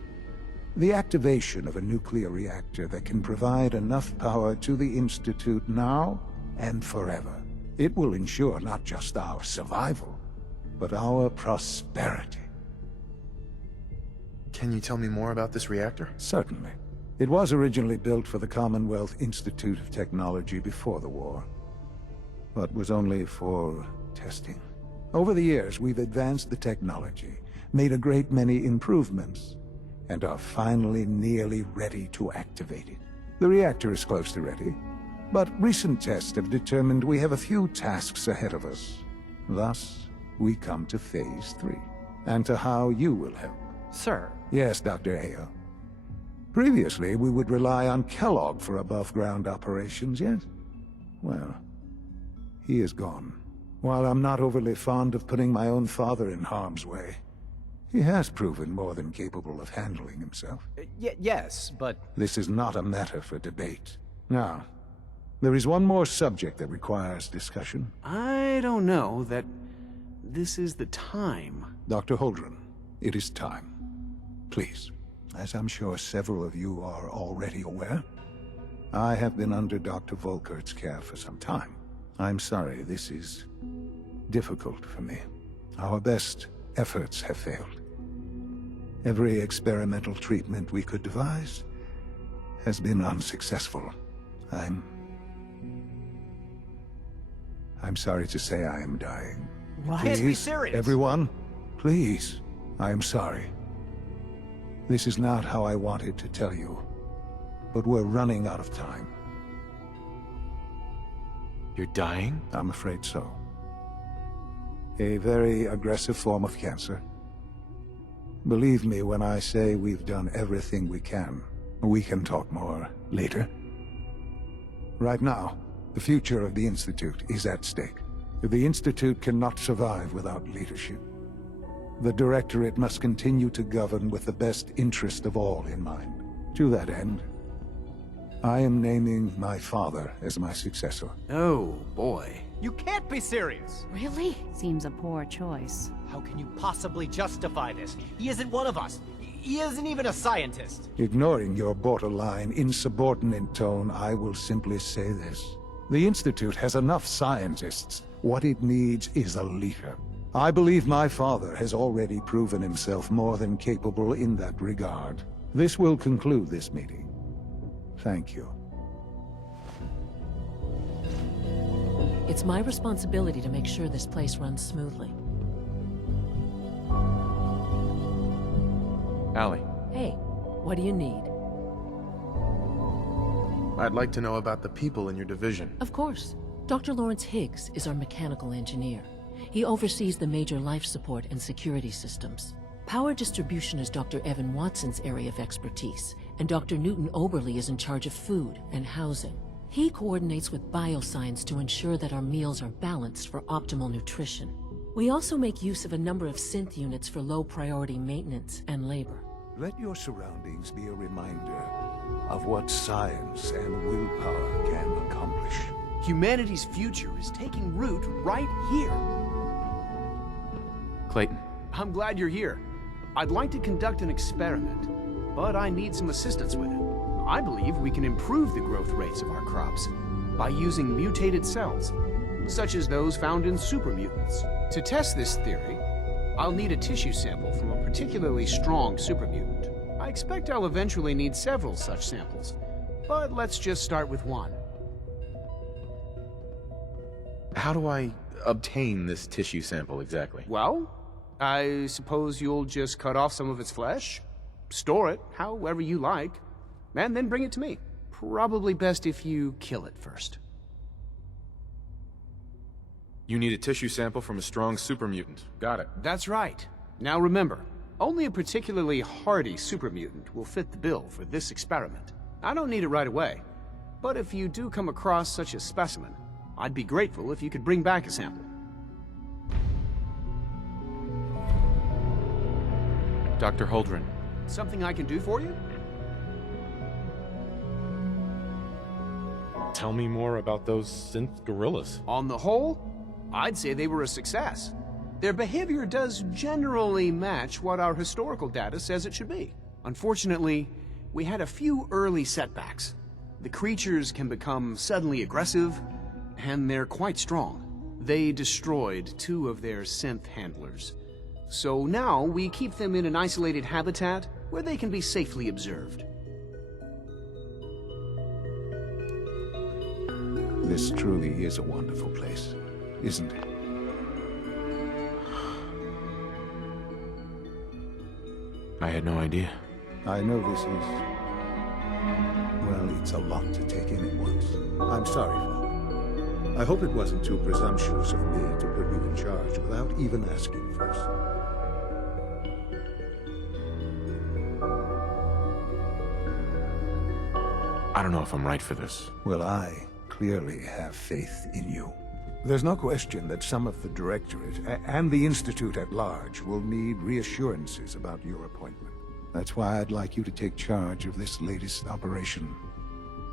the activation of a nuclear reactor that can provide enough power to the Institute now and forever. It will ensure not just our survival, but our prosperity. Can you tell me more about this reactor? Certainly. It was originally built for the Commonwealth Institute of Technology before the war, but was only for testing. Over the years, we've advanced the technology, made a great many improvements, and are finally nearly ready to activate it. The reactor is close to ready, but recent tests have determined we have a few tasks ahead of us. Thus, we come to Phase 3, and to how you will help. Sir. Yes, Dr. Ayo. Previously, we would rely on Kellogg for above-ground operations, yes? Well, he is gone. While I'm not overly fond of putting my own father in harm's way, he has proven more than capable of handling himself. Yes, but... This is not a matter for debate. Now, there is one more subject that requires discussion. I don't know that this is the time. Dr. Holdren, it is time. Please, as I'm sure several of you are already aware, I have been under Dr. Volkert's care for some time. I'm sorry, this is difficult for me. Our best efforts have failed. Every experimental treatment we could devise has been unsuccessful. I'm sorry to say I am dying. What? Please, be serious. Everyone, please. I am sorry. This is not how I wanted to tell you, but we're running out of time. You're dying? I'm afraid so. A very aggressive form of cancer. Believe me when I say we've done everything we can. We can talk more later. Right now, the future of the Institute is at stake. The Institute cannot survive without leadership. The Directorate must continue to govern with the best interest of all in mind. To that end, I am naming my father as my successor. Oh, boy. You can't be serious! Really? Seems a poor choice. How can you possibly justify this? He isn't one of us. He isn't even a scientist. Ignoring your borderline, insubordinate tone, I will simply say this. The Institute has enough scientists. What it needs is a leader. I believe my father has already proven himself more than capable in that regard. This will conclude this meeting. Thank you. It's my responsibility to make sure this place runs smoothly. Allie. Hey, what do you need? I'd like to know about the people in your division. Of course. Dr. Lawrence Higgs is our mechanical engineer. He oversees the major life support and security systems. Power distribution is Dr. Evan Watson's area of expertise, and Dr. Newton Oberly is in charge of food and housing. He coordinates with bioscience to ensure that our meals are balanced for optimal nutrition. We also make use of a number of synth units for low-priority maintenance and labor. Let your surroundings be a reminder of what science and willpower can accomplish. Humanity's future is taking root right here. Clayton. I'm glad you're here. I'd like to conduct an experiment, but I need some assistance with it. I believe we can improve the growth rates of our crops by using mutated cells, such as those found in supermutants. To test this theory, I'll need a tissue sample from a particularly strong supermutant. I expect I'll eventually need several such samples, but let's just start with one. How do I obtain this tissue sample exactly? Well, I suppose you'll just cut off some of its flesh, store it however you like, and then bring it to me. Probably best if you kill it first. You need a tissue sample from a strong supermutant. Got it. That's right. Now remember, only a particularly hardy supermutant will fit the bill for this experiment. I don't need it right away, but if you do come across such a specimen, I'd be grateful if you could bring back a sample. Dr. Holdren. Something I can do for you? Tell me more about those synth gorillas. On the whole, I'd say they were a success. Their behavior does generally match what our historical data says it should be. Unfortunately, we had a few early setbacks. The creatures can become suddenly aggressive, and they're quite strong. They destroyed 2 of their synth handlers. So now we keep them in an isolated habitat where they can be safely observed. This truly is a wonderful place, isn't it? I had no idea. I know this is... well, it's a lot to take in at once. I'm sorry, Father. I hope it wasn't too presumptuous of me to put you in charge without even asking first. I don't know if I'm right for this. Well, I clearly have faith in you. There's no question that some of the Directorate and the Institute at large will need reassurances about your appointment. That's why I'd like you to take charge of this latest operation.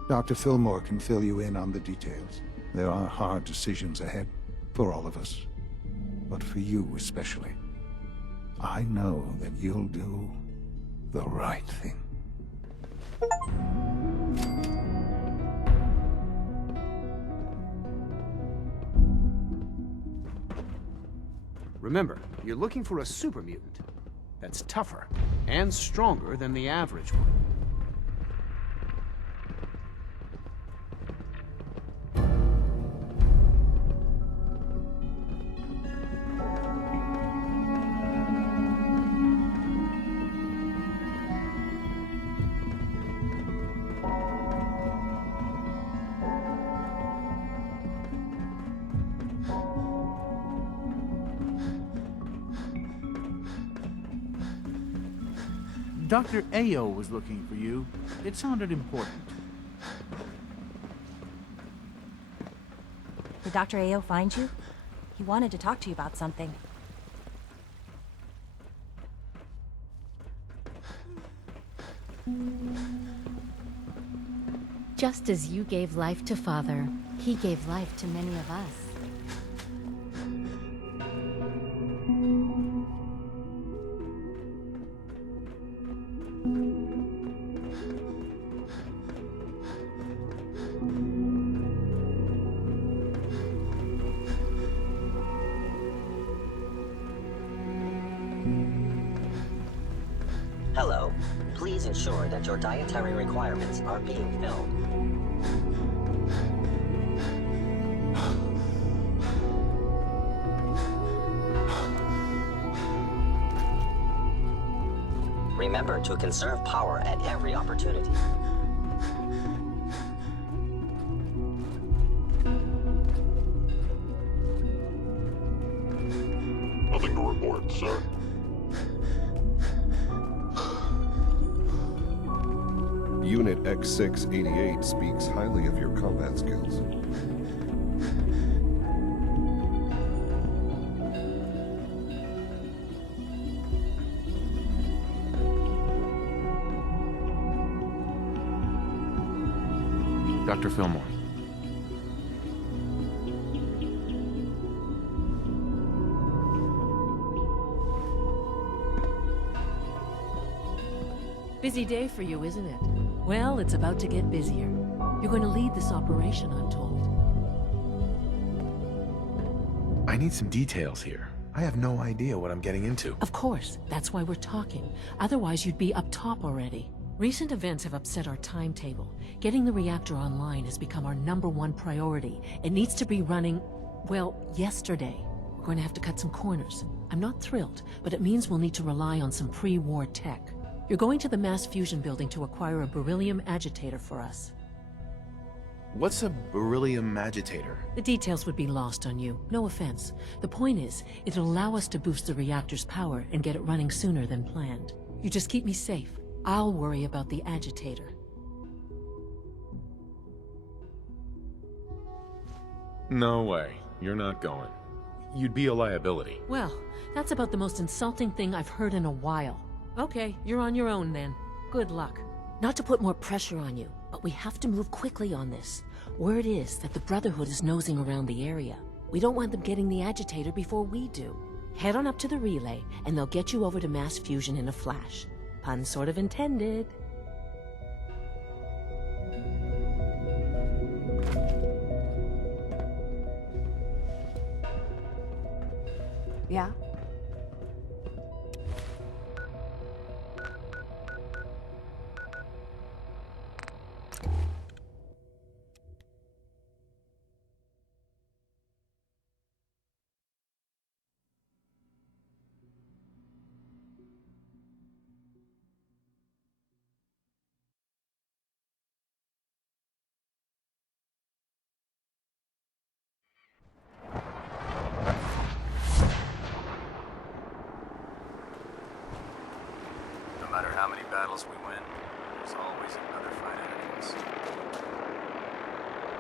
Dr. Fillmore can fill you in on the details. There are hard decisions ahead for all of us, but for you especially. I know that you'll do the right thing. Remember, you're looking for a super mutant that's tougher and stronger than the average one. Dr. Ayo was looking for you. It sounded important. Did Dr. Ayo find you? He wanted to talk to you about something. Just as you gave life to Father, he gave life to many of us. Hello. Please ensure that your dietary requirements are being filled. Remember to conserve power at every opportunity. Nothing to report, sir. Unit X688 speaks highly of your combat skills. Dr. Fillmore. Busy day for you, isn't it? Well, it's about to get busier. You're going to lead this operation, I'm told. I need some details here. I have no idea what I'm getting into. Of course, that's why we're talking. Otherwise, you'd be up top already. Recent events have upset our timetable. Getting the reactor online has become our #1 priority. It needs to be running, well, yesterday. We're going to have to cut some corners. I'm not thrilled, but it means we'll need to rely on some pre-war tech. You're going to the mass fusion building to acquire a beryllium agitator for us. What's a beryllium agitator? The details would be lost on you. No offense. The point is, it'll allow us to boost the reactor's power and get it running sooner than planned. You just keep me safe. I'll worry about the agitator. No way. You're not going. You'd be a liability. Well, that's about the most insulting thing I've heard in a while. Okay, you're on your own then. Good luck. Not to put more pressure on you, but we have to move quickly on this. Word is that the Brotherhood is nosing around the area. We don't want them getting the agitator before we do. Head on up to the relay, and they'll get you over to mass fusion in a flash. Pun sort of intended. Yeah?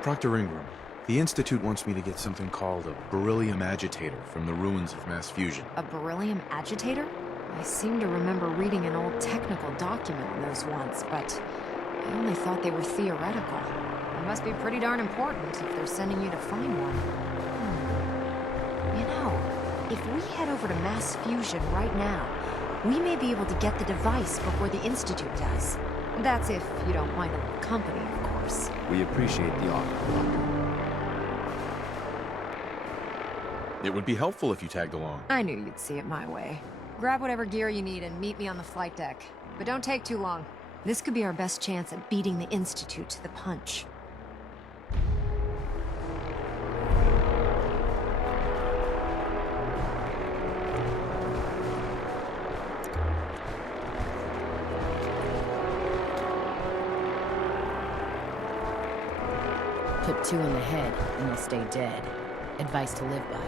Proctor Ingram, the Institute wants me to get something called a beryllium agitator from the ruins of mass fusion. A beryllium agitator? I seem to remember reading an old technical document on those once, but I only thought they were theoretical. They must be pretty darn important if they're sending you to find one. You know, if we head over to mass fusion right now, we may be able to get the device before the Institute does. That's if you don't mind a little company, of course. We appreciate the offer, Doctor. It would be helpful if you tagged along. I knew you'd see it my way. Grab whatever gear you need and meet me on the flight deck. But don't take too long. This could be our best chance at beating the Institute to the punch. Put 2 in the head, and they'll stay dead. Advice to live by.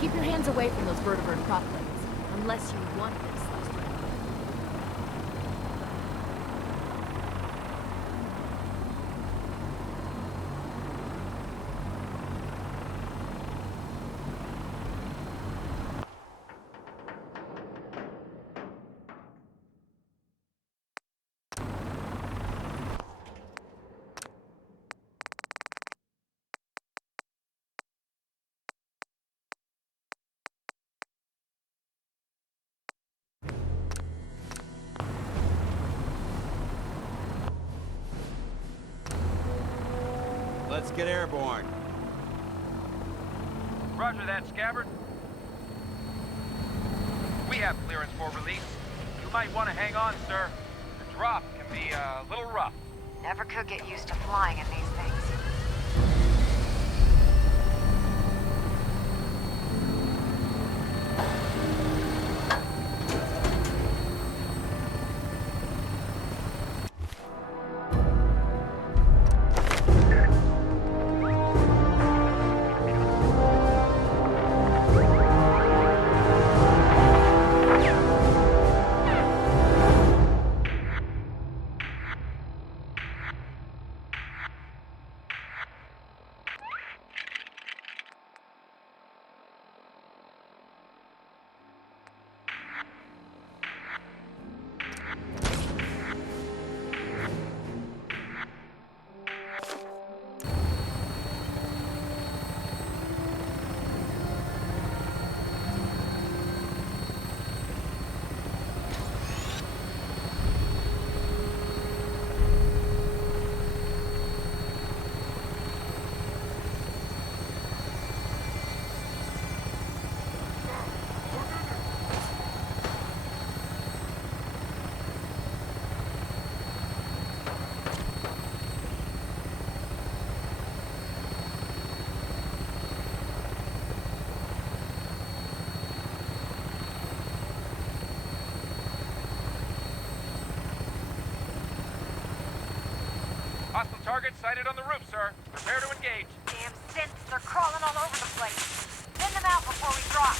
Keep your hands away from those vertebrate prop plates, unless you want this. let's get airborne. Roger that, Scabbard. We have clearance for release. You might want to hang on, sir. The drop can be a little rough. Never could get used to flying in these things. Hostile target sighted on the roof, sir. Prepare to engage. Damn synths, they're crawling all over the place. Send them out before we drop.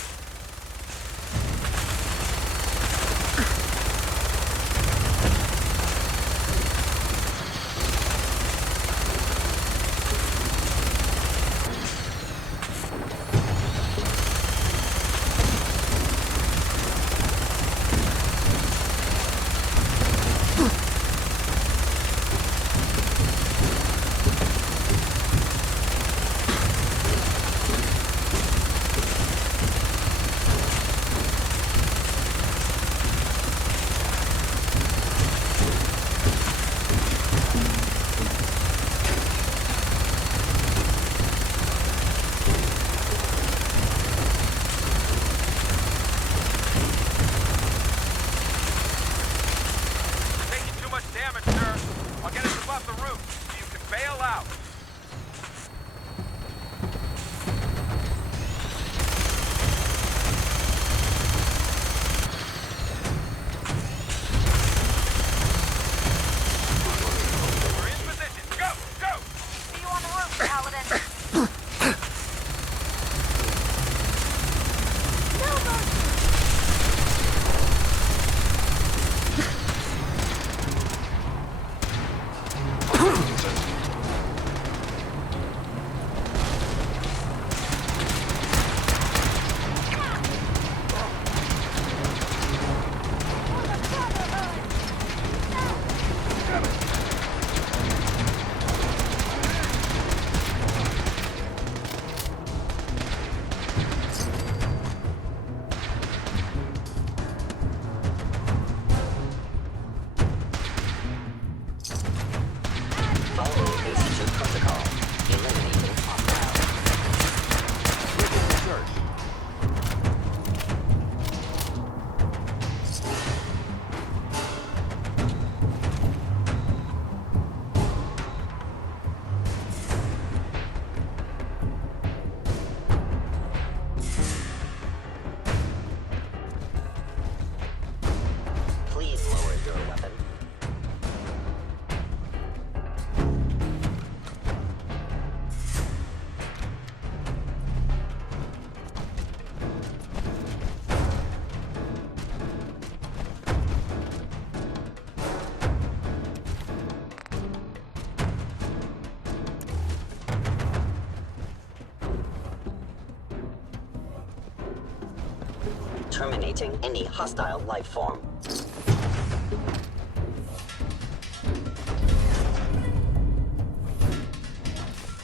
Terminating any hostile life form.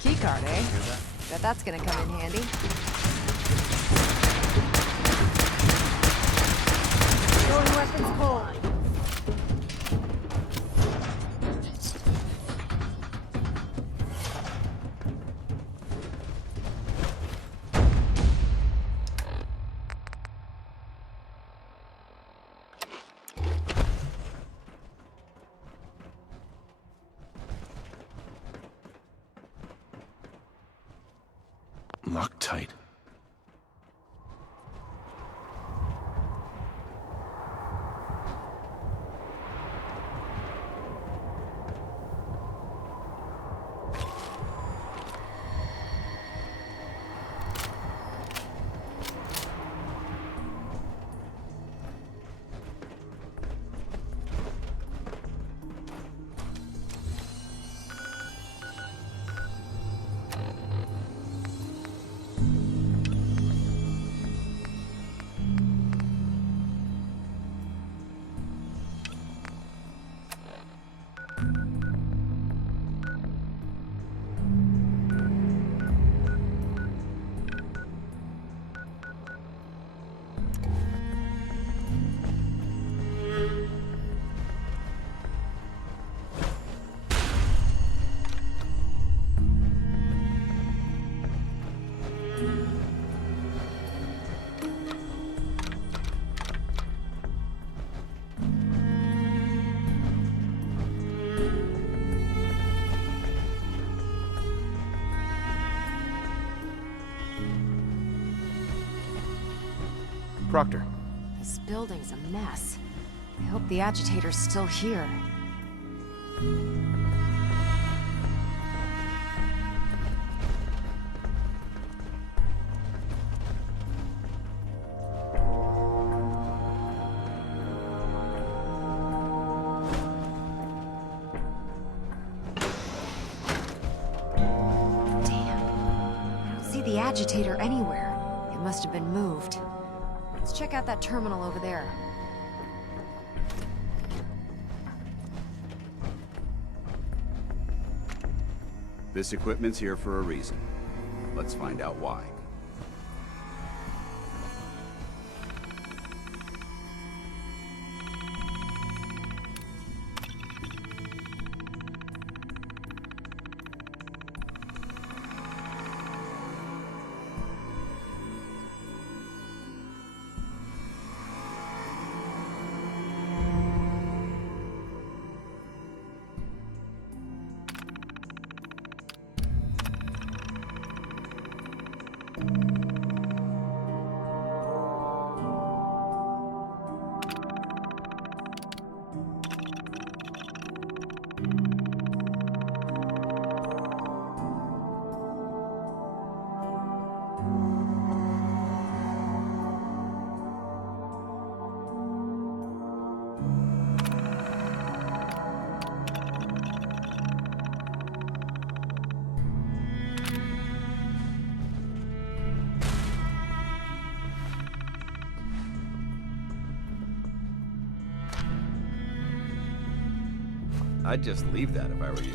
Keycard, eh? Bet that's gonna come in handy. Throwing weapons cold. locked tight. Proctor. This building's a mess. I hope the agitator's still here. The agitator anywhere. It must have been moved. Let's check out that terminal over there. This equipment's here for a reason. Let's find out why. I'd just leave that if I were you.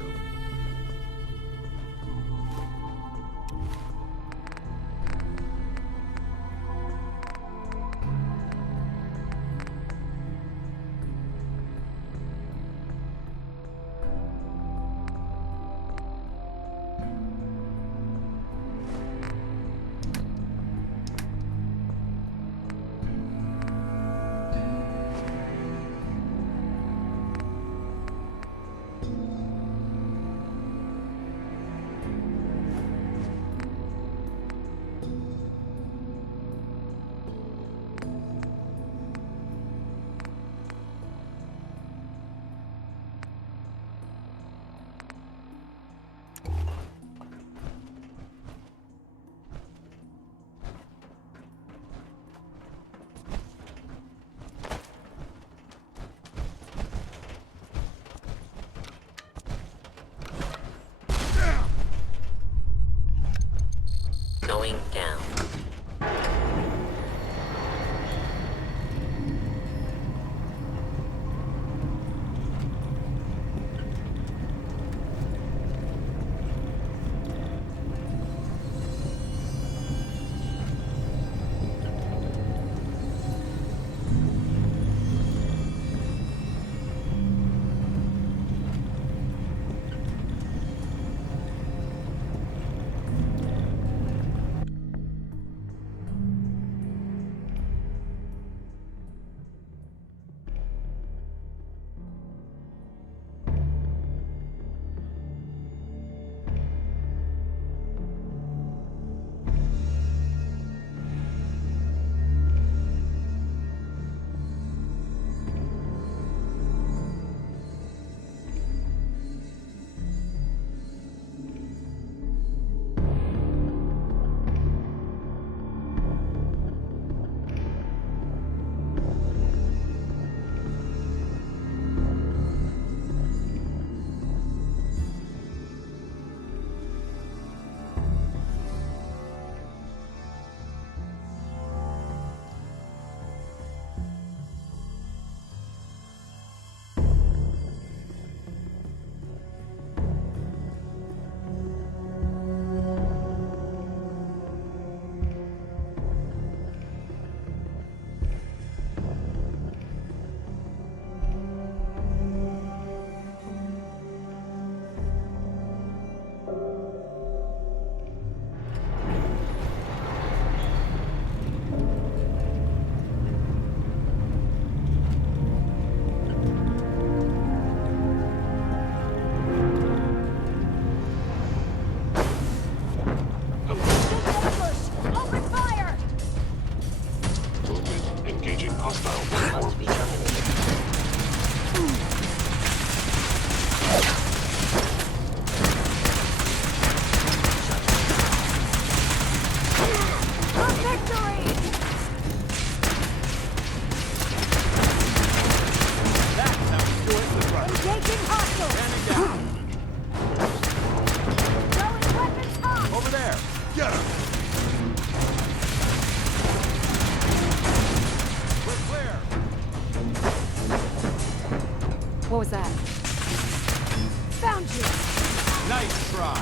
Nice try.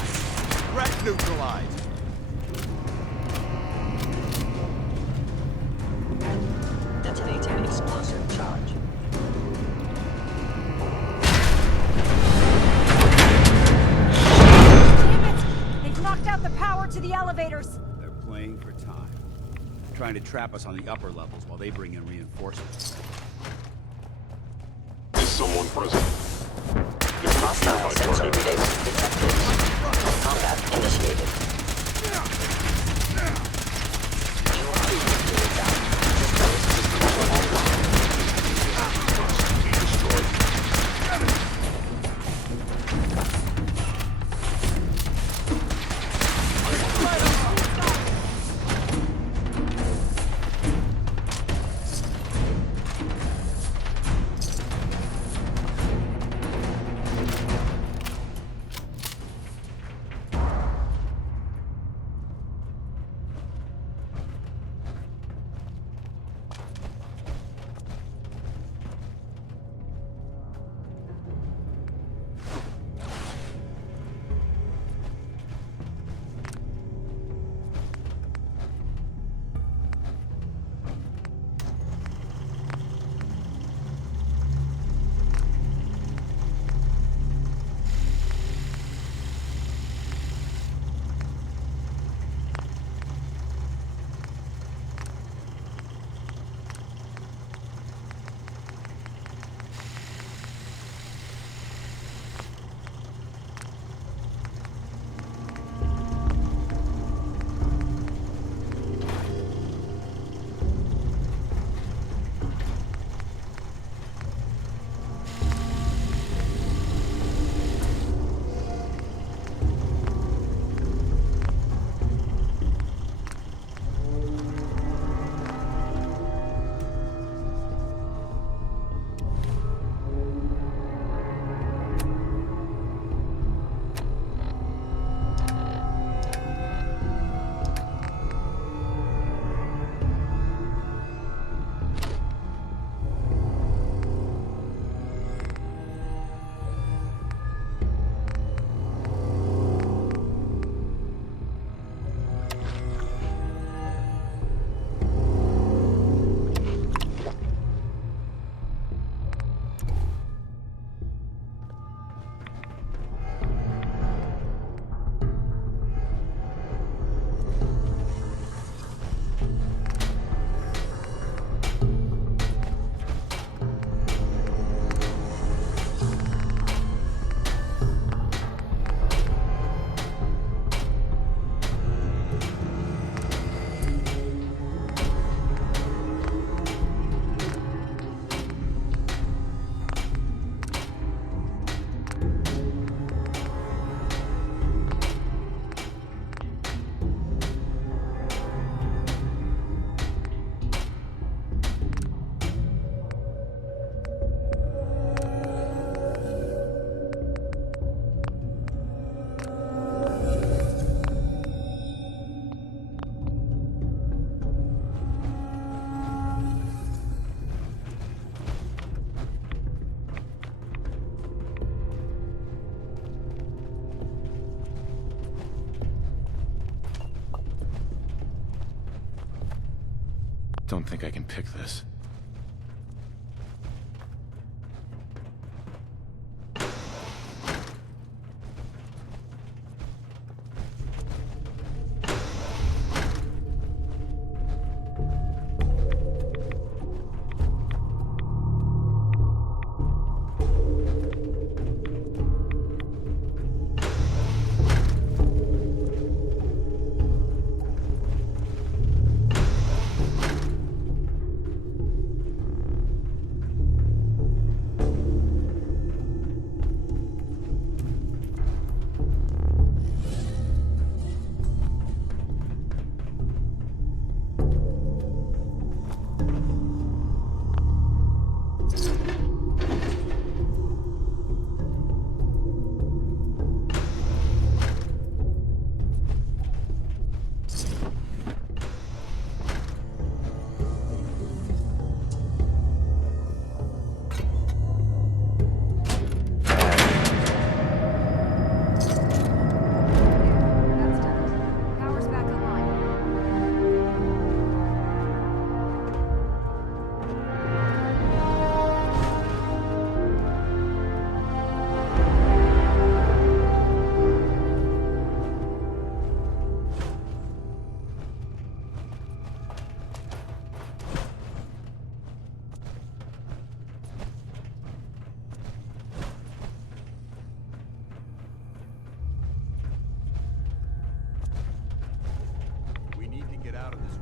Threat neutralized. Detonating explosive charge. Damn it! They've knocked out the power to the elevators. They're playing for time. Trying to trap us on the upper levels while they bring in reinforcements. Is someone present? There could be Hostile my sensor target. base detected. Combat initiated. You are being down. Don't think I can pick this.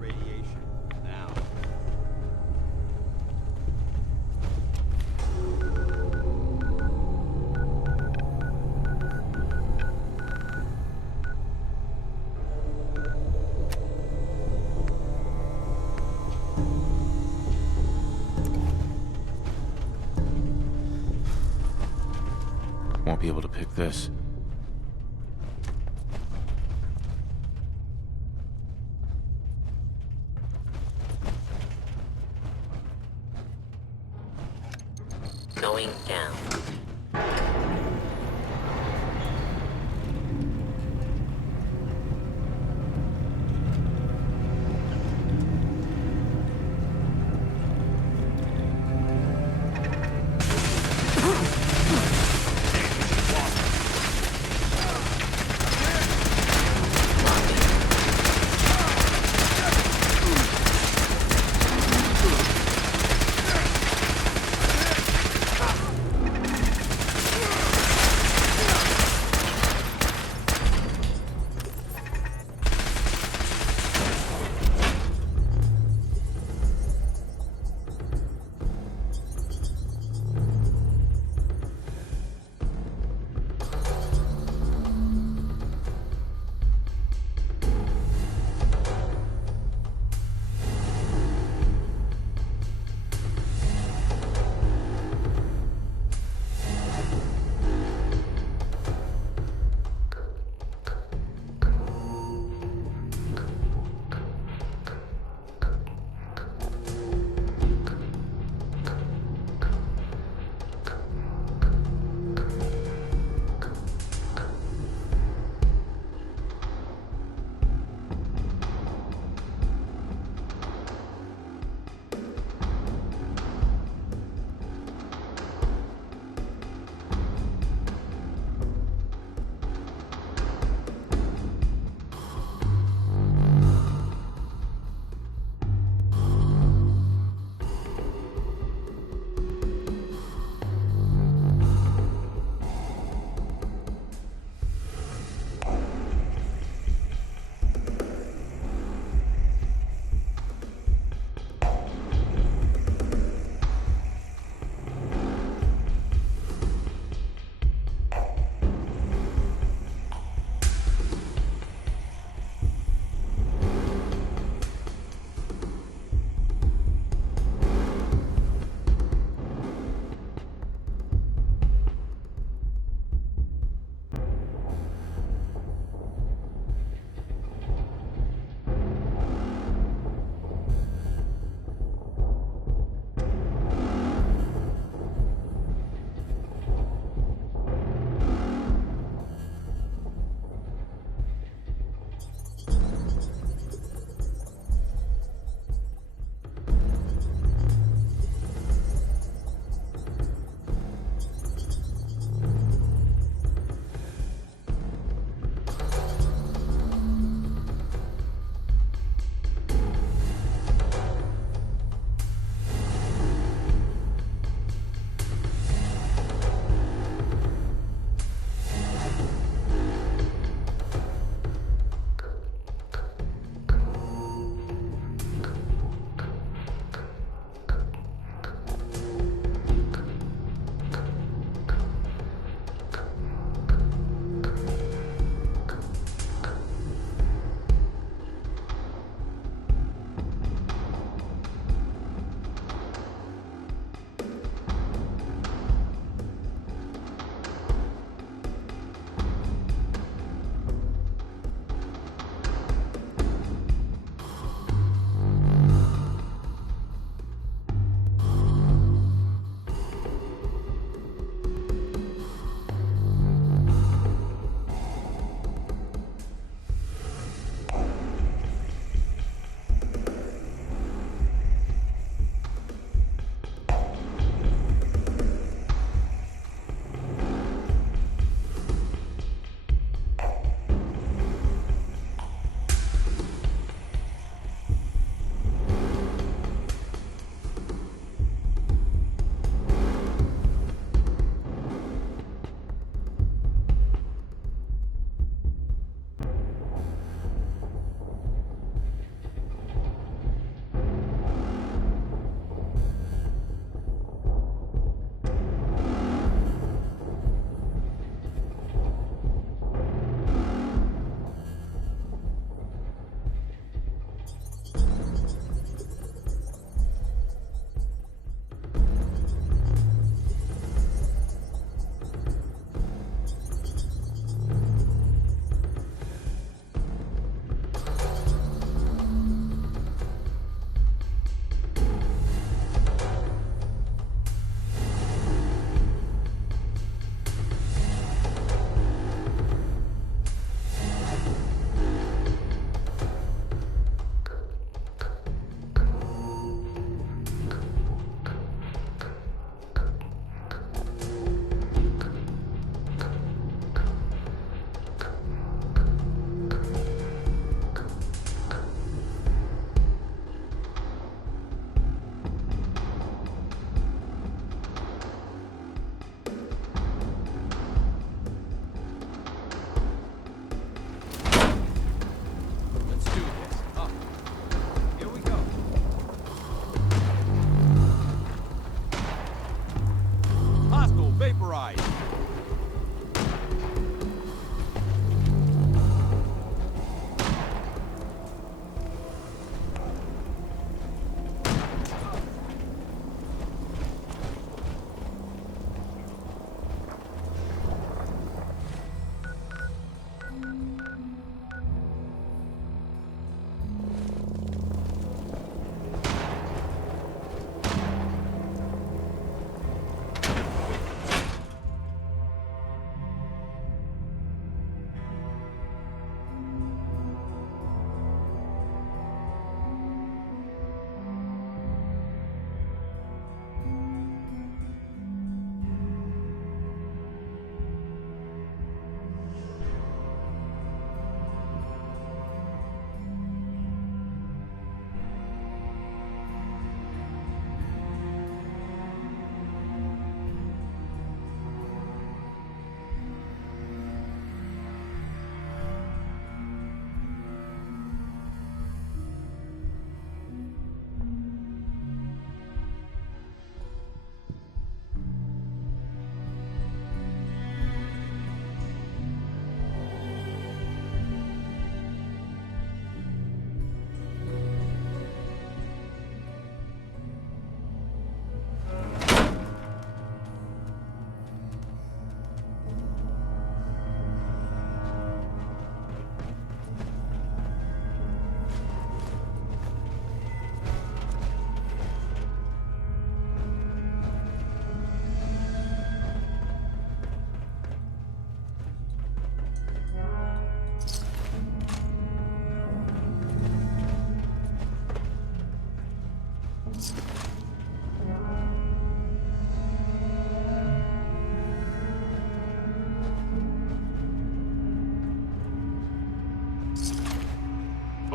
radiation. Now. Won't be able to pick this. Going down.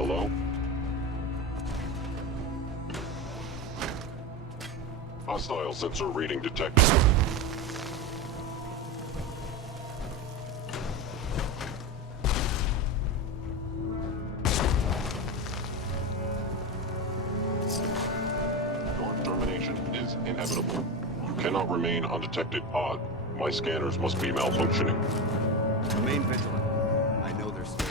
Hello? Hostile sensor reading detected. Your termination is inevitable. You cannot remain undetected, Pod. My scanners must be malfunctioning. Remain vigilant. I know there's still...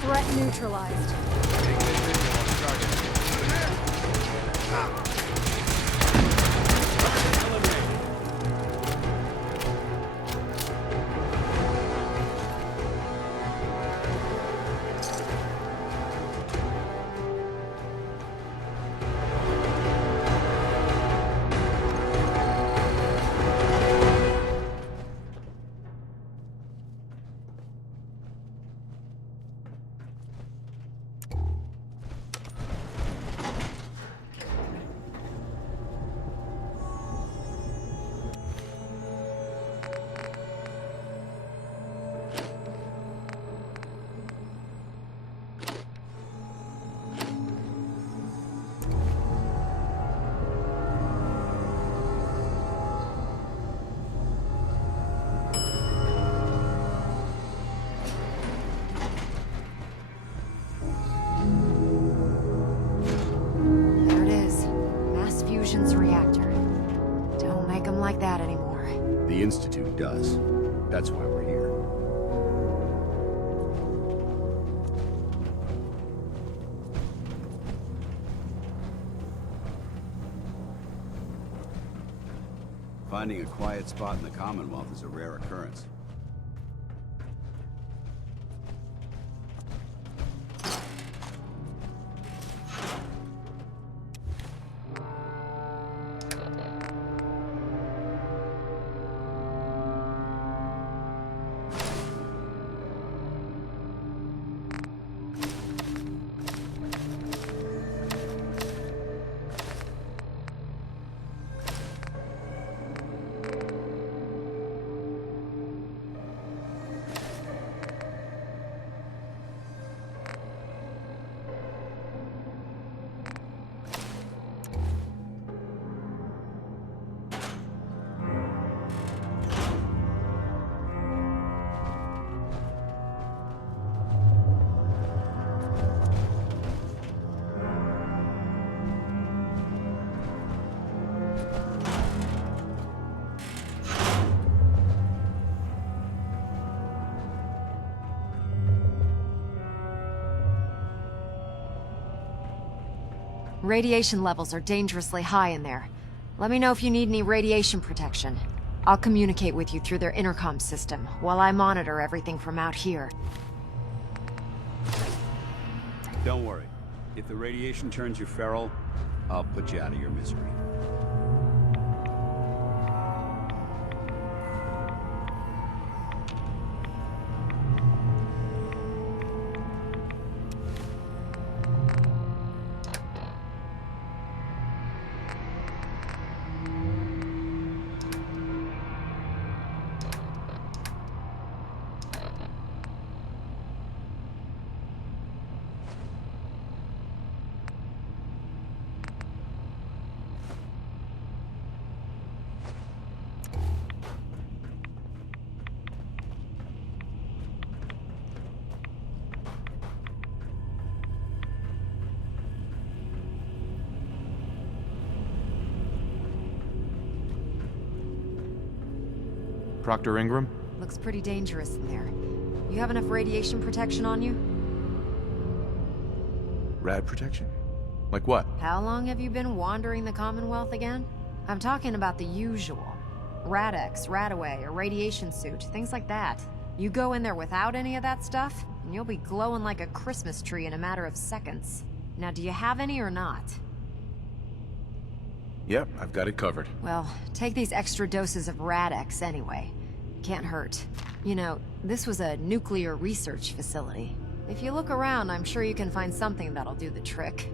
Threat neutralized. Reactor. Don't make them like that anymore. The Institute does. That's why we're here. Finding a quiet spot in the Commonwealth is a rare occurrence. Radiation levels are dangerously high in there. Let me know if you need any radiation protection. I'll communicate with you through their intercom system, while I monitor everything from out here. Don't worry. If the radiation turns you feral, I'll put you out of your misery. Dr. Ingram? Looks pretty dangerous in there. You have enough radiation protection on you? Rad protection? Like what? How long have you been wandering the Commonwealth again? I'm talking about the usual. Rad-X, Radaway, a radiation suit, things like that. You go in there without any of that stuff, and you'll be glowing like a Christmas tree in a matter of seconds. Now, do you have any or not? Yep, I've got it covered. Well, take these extra doses of Rad-X anyway. Can't hurt. You know, this was a nuclear research facility. If you look around, I'm sure you can find something that'll do the trick.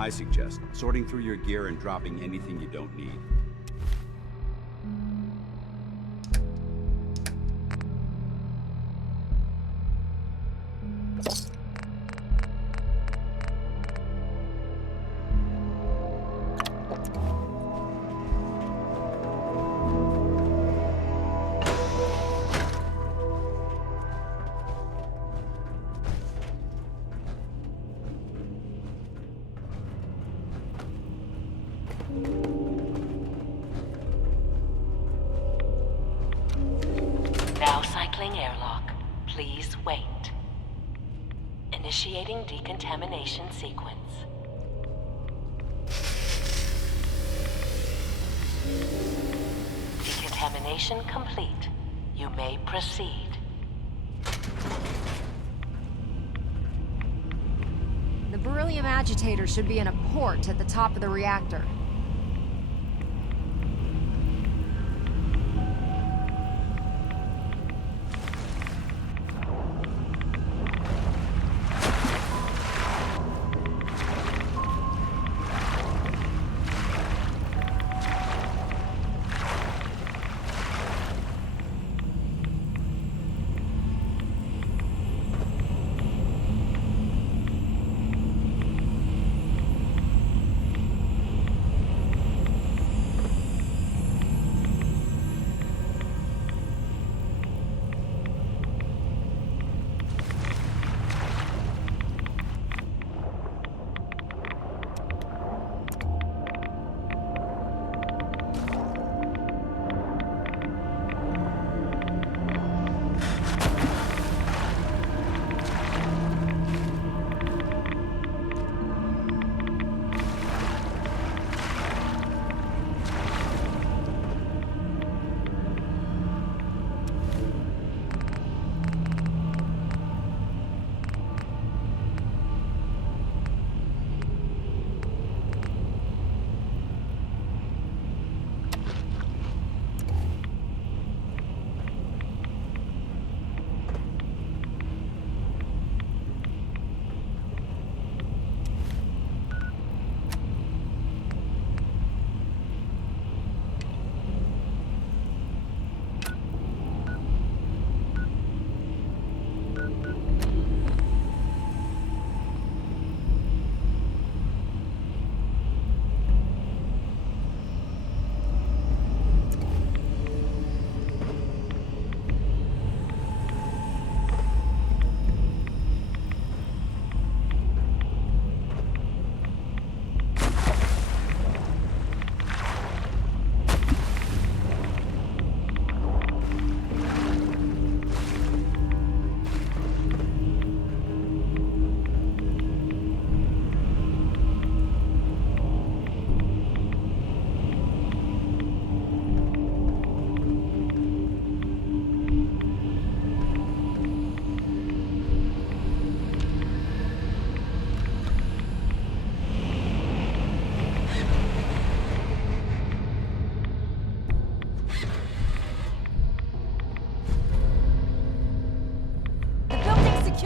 I suggest sorting through your gear and dropping anything you don't need. Now cycling airlock. Please wait. Initiating decontamination sequence. Decontamination complete. You may proceed. The beryllium agitator should be in a port at the top of the reactor.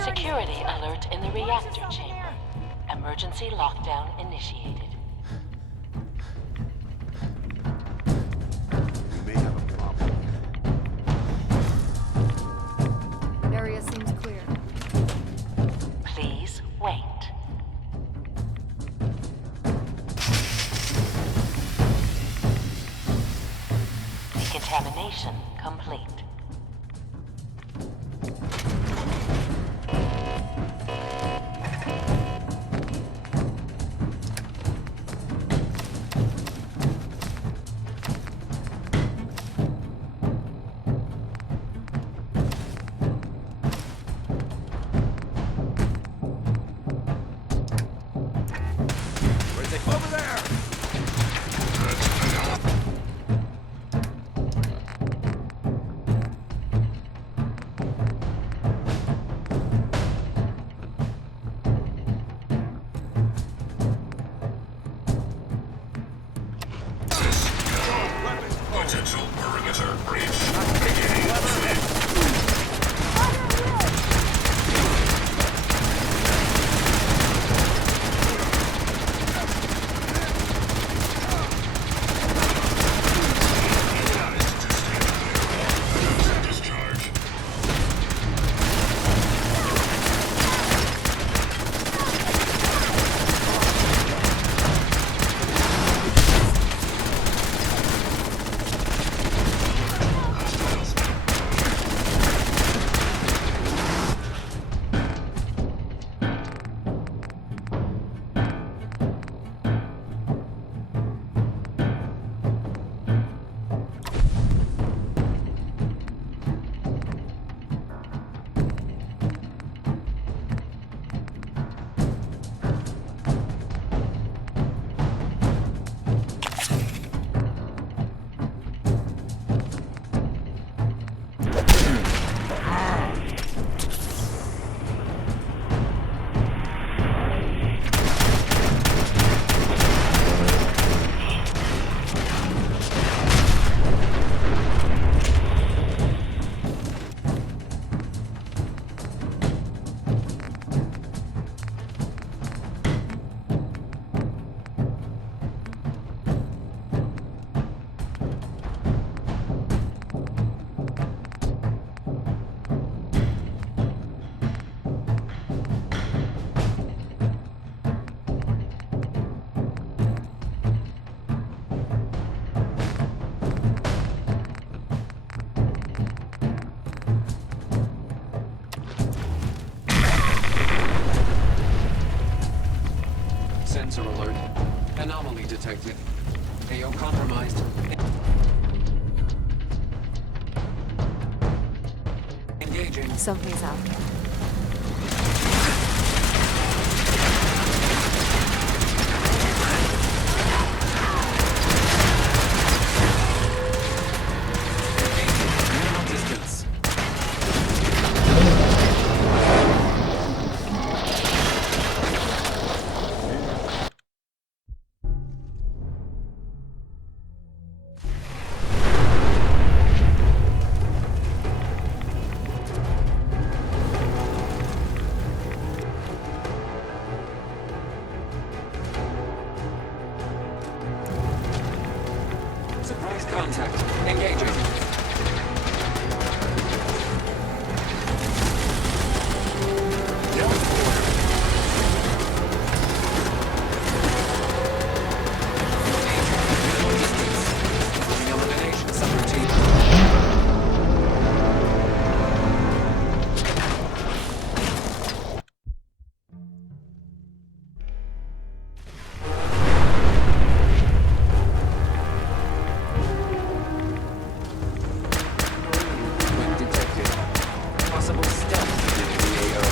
Security alert in the reactor chamber. Emergency lockdown initiated. We may have a problem. Area seems clear. Please wait. Decontamination complete. Over there! Potential perimeter breach. Sensor alert. Anomaly detected. AO compromised. Engaging. Something's out there. Minimum distance. Surprise contact. Engaging. Elimination subroutine. When detected. Possible stealth in the AO.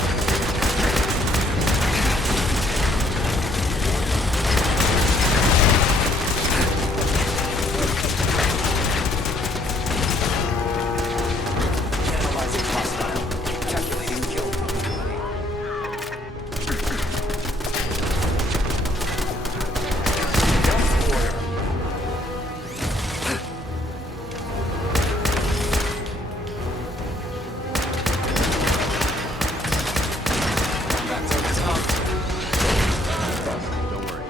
Analyzing hostile. Calculating kill probability. Death order. Combat zone is up. Don't worry.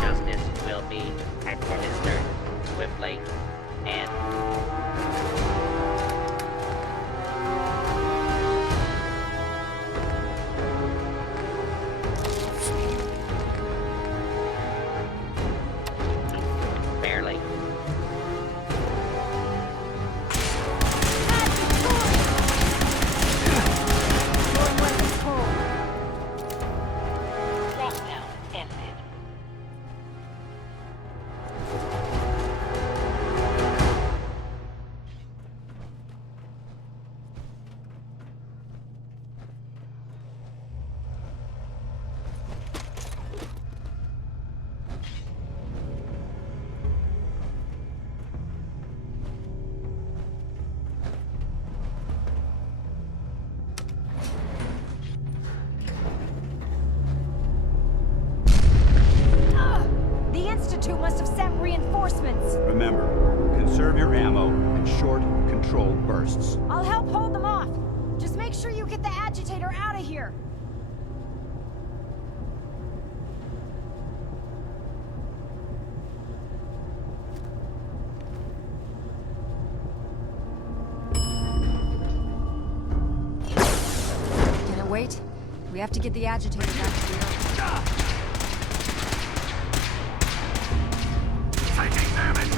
Justice will be administered swiftly and fairly. Lockdown ended. The Institute must have sent reinforcements. Remember, conserve your ammo in short, controlled bursts. I'll help hold them off. Just make sure you you get the agitator out of here? Can it wait? We have to get the agitator back to the earth. Taking damage!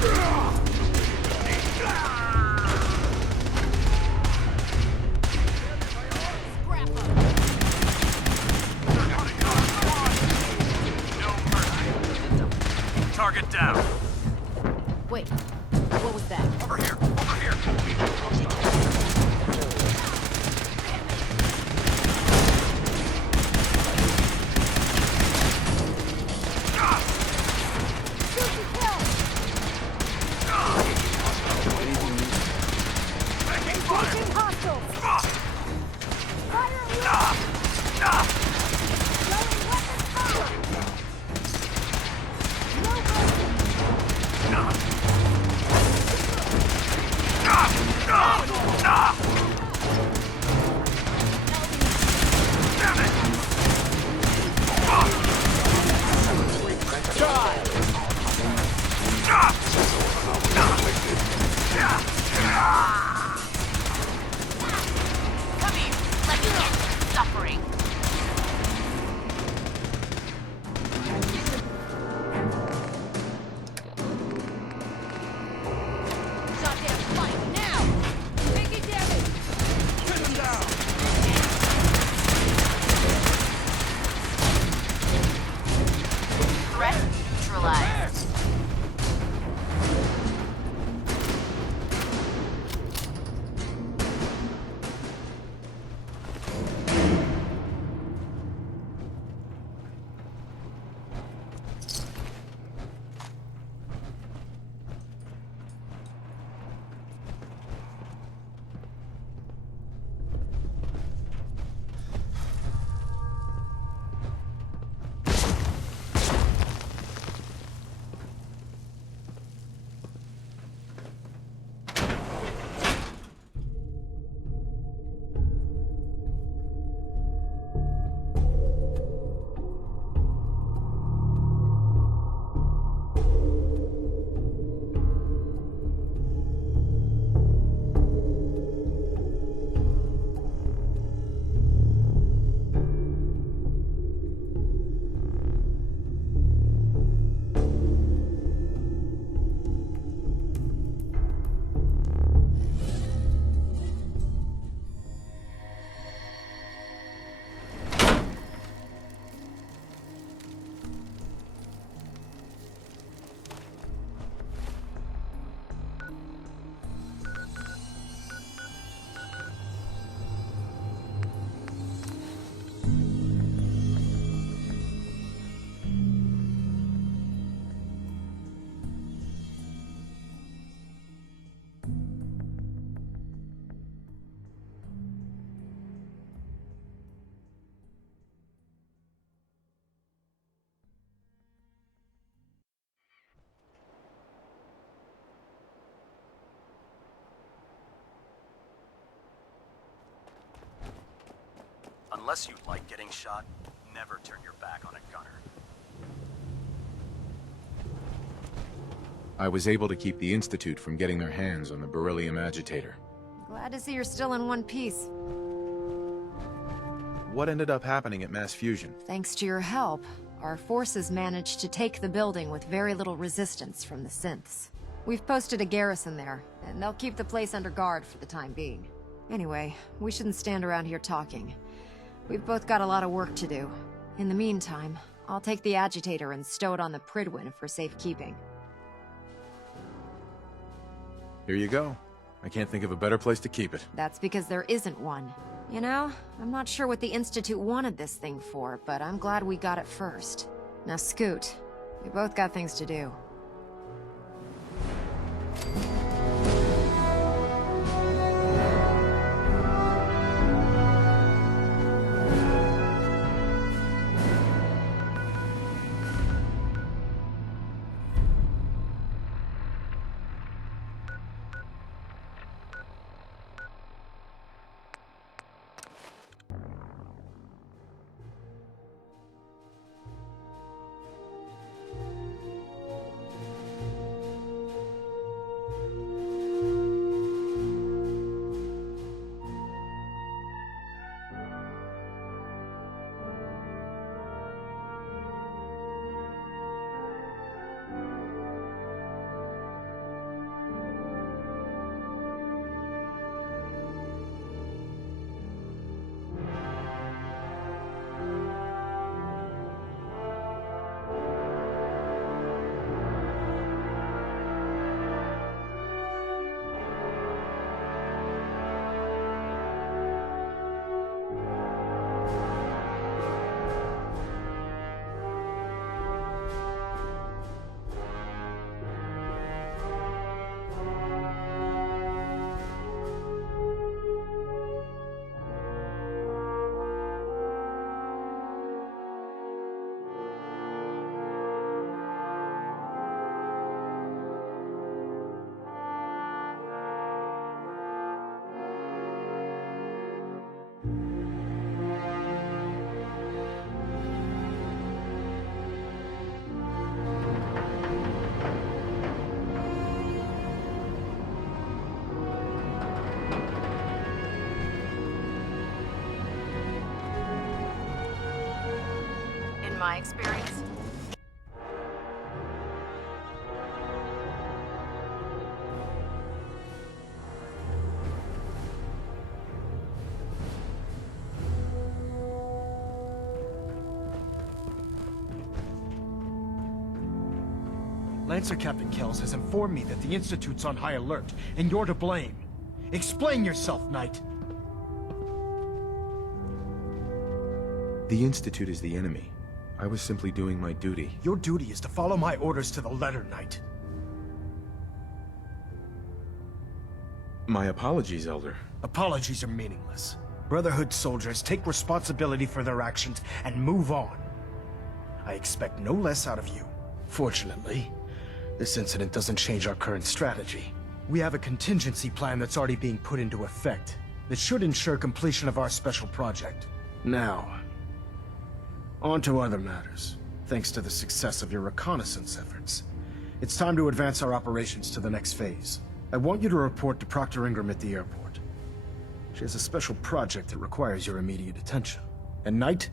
Target down. Wait, what was that? Over here, over here. Taking fire. Engaging hostiles! Fire at will! Throwing weapon fire! No Come here. Let me end your suffering. Shot down fight now. Taking damage. Pin him down. Threat neutralized. Unless you like getting shot, never turn your back on a gunner. I was able to keep the Institute from getting their hands on the beryllium agitator. Glad to see you're still in one piece. What ended up happening at Mass Fusion? Thanks to your help, our forces managed to take the building with very little resistance from the synths. We've posted a garrison there, and they'll keep the place under guard for the time being. Anyway, we shouldn't stand around here talking. We've both got a lot of work to do. In the meantime, I'll take the agitator and stow it on the Pridwin for safekeeping. Here you go. I can't think of a better place to keep it. That's because there isn't one. You know, I'm not sure what the Institute wanted this thing for, but I'm glad we got it first. Now scoot. We both got things to do. in my experience. Lancer Captain Kells has informed me that the Institute's on high alert, and you're to blame. Explain yourself, Knight. The Institute is the enemy. I was simply doing my duty. Your duty is to follow my orders to the letter, Knight. My apologies, Elder. Apologies are meaningless. Brotherhood soldiers take responsibility for their actions and move on. I expect no less out of you. Fortunately, this incident doesn't change our current strategy. We have a contingency plan that's already being put into effect that should ensure completion of our special project. Now, on to other matters. Thanks to the success of your reconnaissance efforts, it's time to advance our operations to the next phase. I want you to report to Proctor Ingram at the airport. She has a special project that requires your immediate attention. And Knight,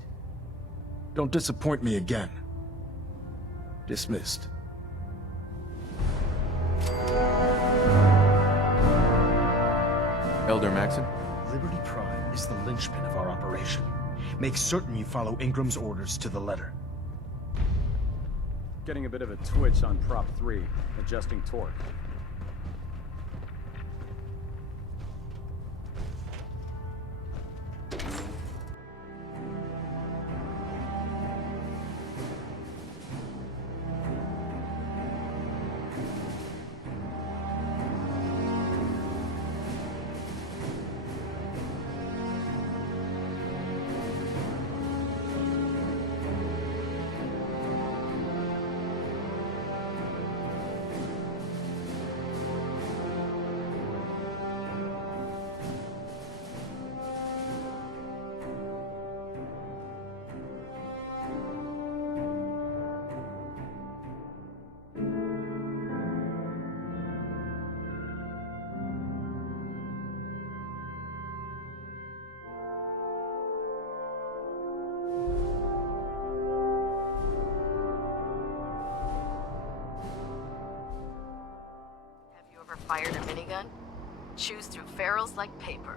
don't disappoint me again. Dismissed. Elder Maxon? Liberty Prime is the linchpin of our operation. Make certain you follow Ingram's orders to the letter. Getting a bit of a twitch on Prop 3, adjusting torque. Fired a minigun? Chews through ferrules like paper.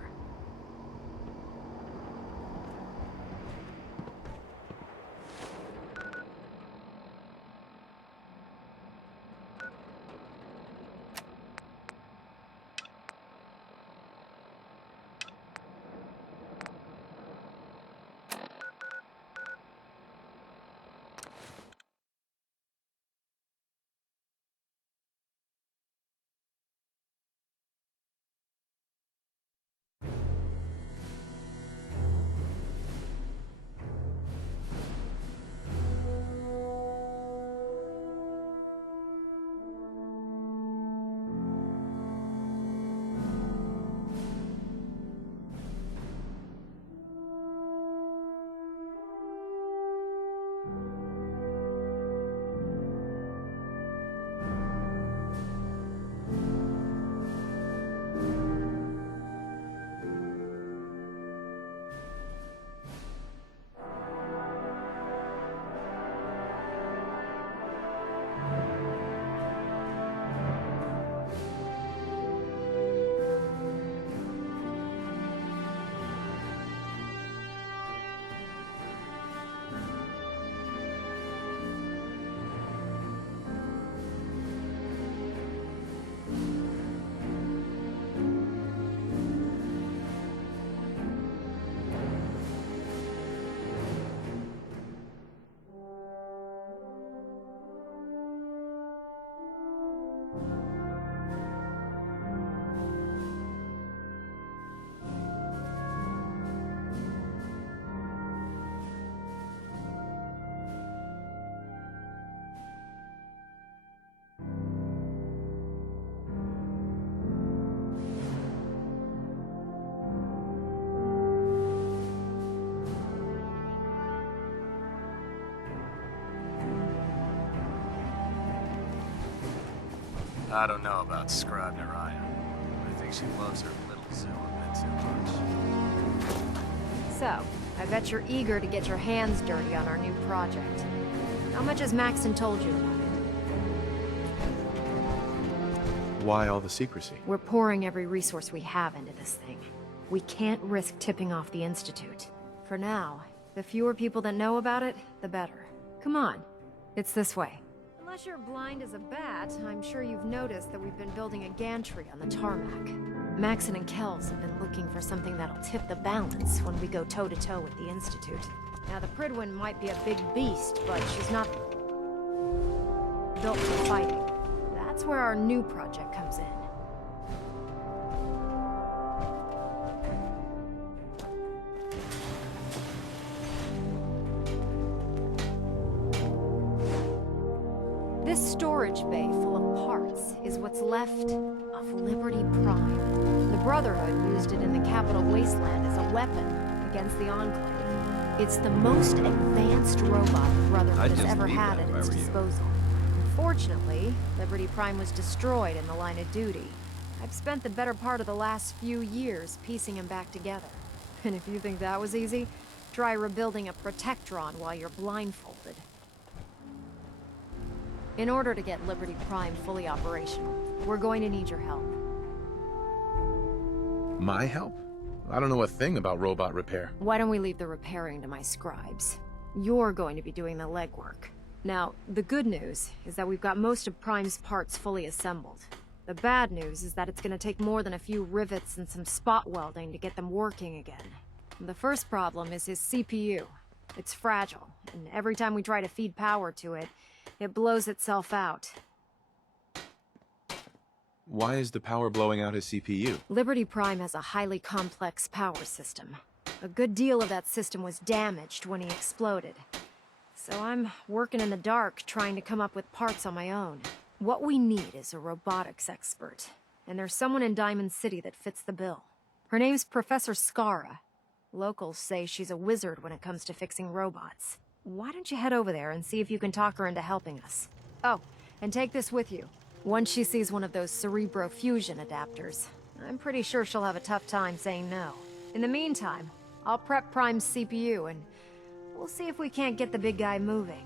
I don't know about Scribe Naraya. I think she loves her little zoo a bit too much. So, I bet you're eager to get your hands dirty on our new project. How much has Maxon told you about it? Why all the secrecy? We're pouring every resource we have into this thing. We can't risk tipping off the Institute. For now, the fewer people that know about it, the better. Come on, it's this way. Unless you're blind as a bat, I'm sure you've noticed that we've been building a gantry on the tarmac. Maxon and Kells have been looking for something that'll tip the balance when we go toe-to-toe with the Institute. Now, the Prydwen might be a big beast, but she's not built for fighting. That's where our new project comes in. This storage bay full of parts is what's left of Liberty Prime. The Brotherhood used it in the Capital Wasteland as a weapon against the Enclave. It's the most advanced robot the Brotherhood has ever had at its disposal. Unfortunately, Liberty Prime was destroyed in the line of duty. I've spent the better part of the last few years piecing him back together. And if you think that was easy, try rebuilding a Protectron while you're blindfolded. In order to get Liberty Prime fully operational, we're going to need your help. My help? I don't know a thing about robot repair. Why don't we leave the repairing to my scribes? You're going to be doing the legwork. Now, the good news is that we've got most of Prime's parts fully assembled. The bad news is that it's going to take more than a few rivets and some spot welding to get them working again. The first problem is his CPU. It's fragile, and every time we try to feed power to it, it blows itself out. Why is the power blowing out his CPU? Liberty Prime has a highly complex power system. A good deal of that system was damaged when he exploded. So I'm working in the dark, trying to come up with parts on my own. What we need is a robotics expert, and there's someone in Diamond City that fits the bill. Her name's Professor Skara. Locals say she's a wizard when it comes to fixing robots. Why don't you head over there and see if you can talk her into helping us? Oh, and take this with you. Once she sees one of those Cerebro fusion adapters, I'm pretty sure she'll have a tough time saying no. In the meantime, I'll prep Prime's CPU and we'll see if we can't get the big guy moving.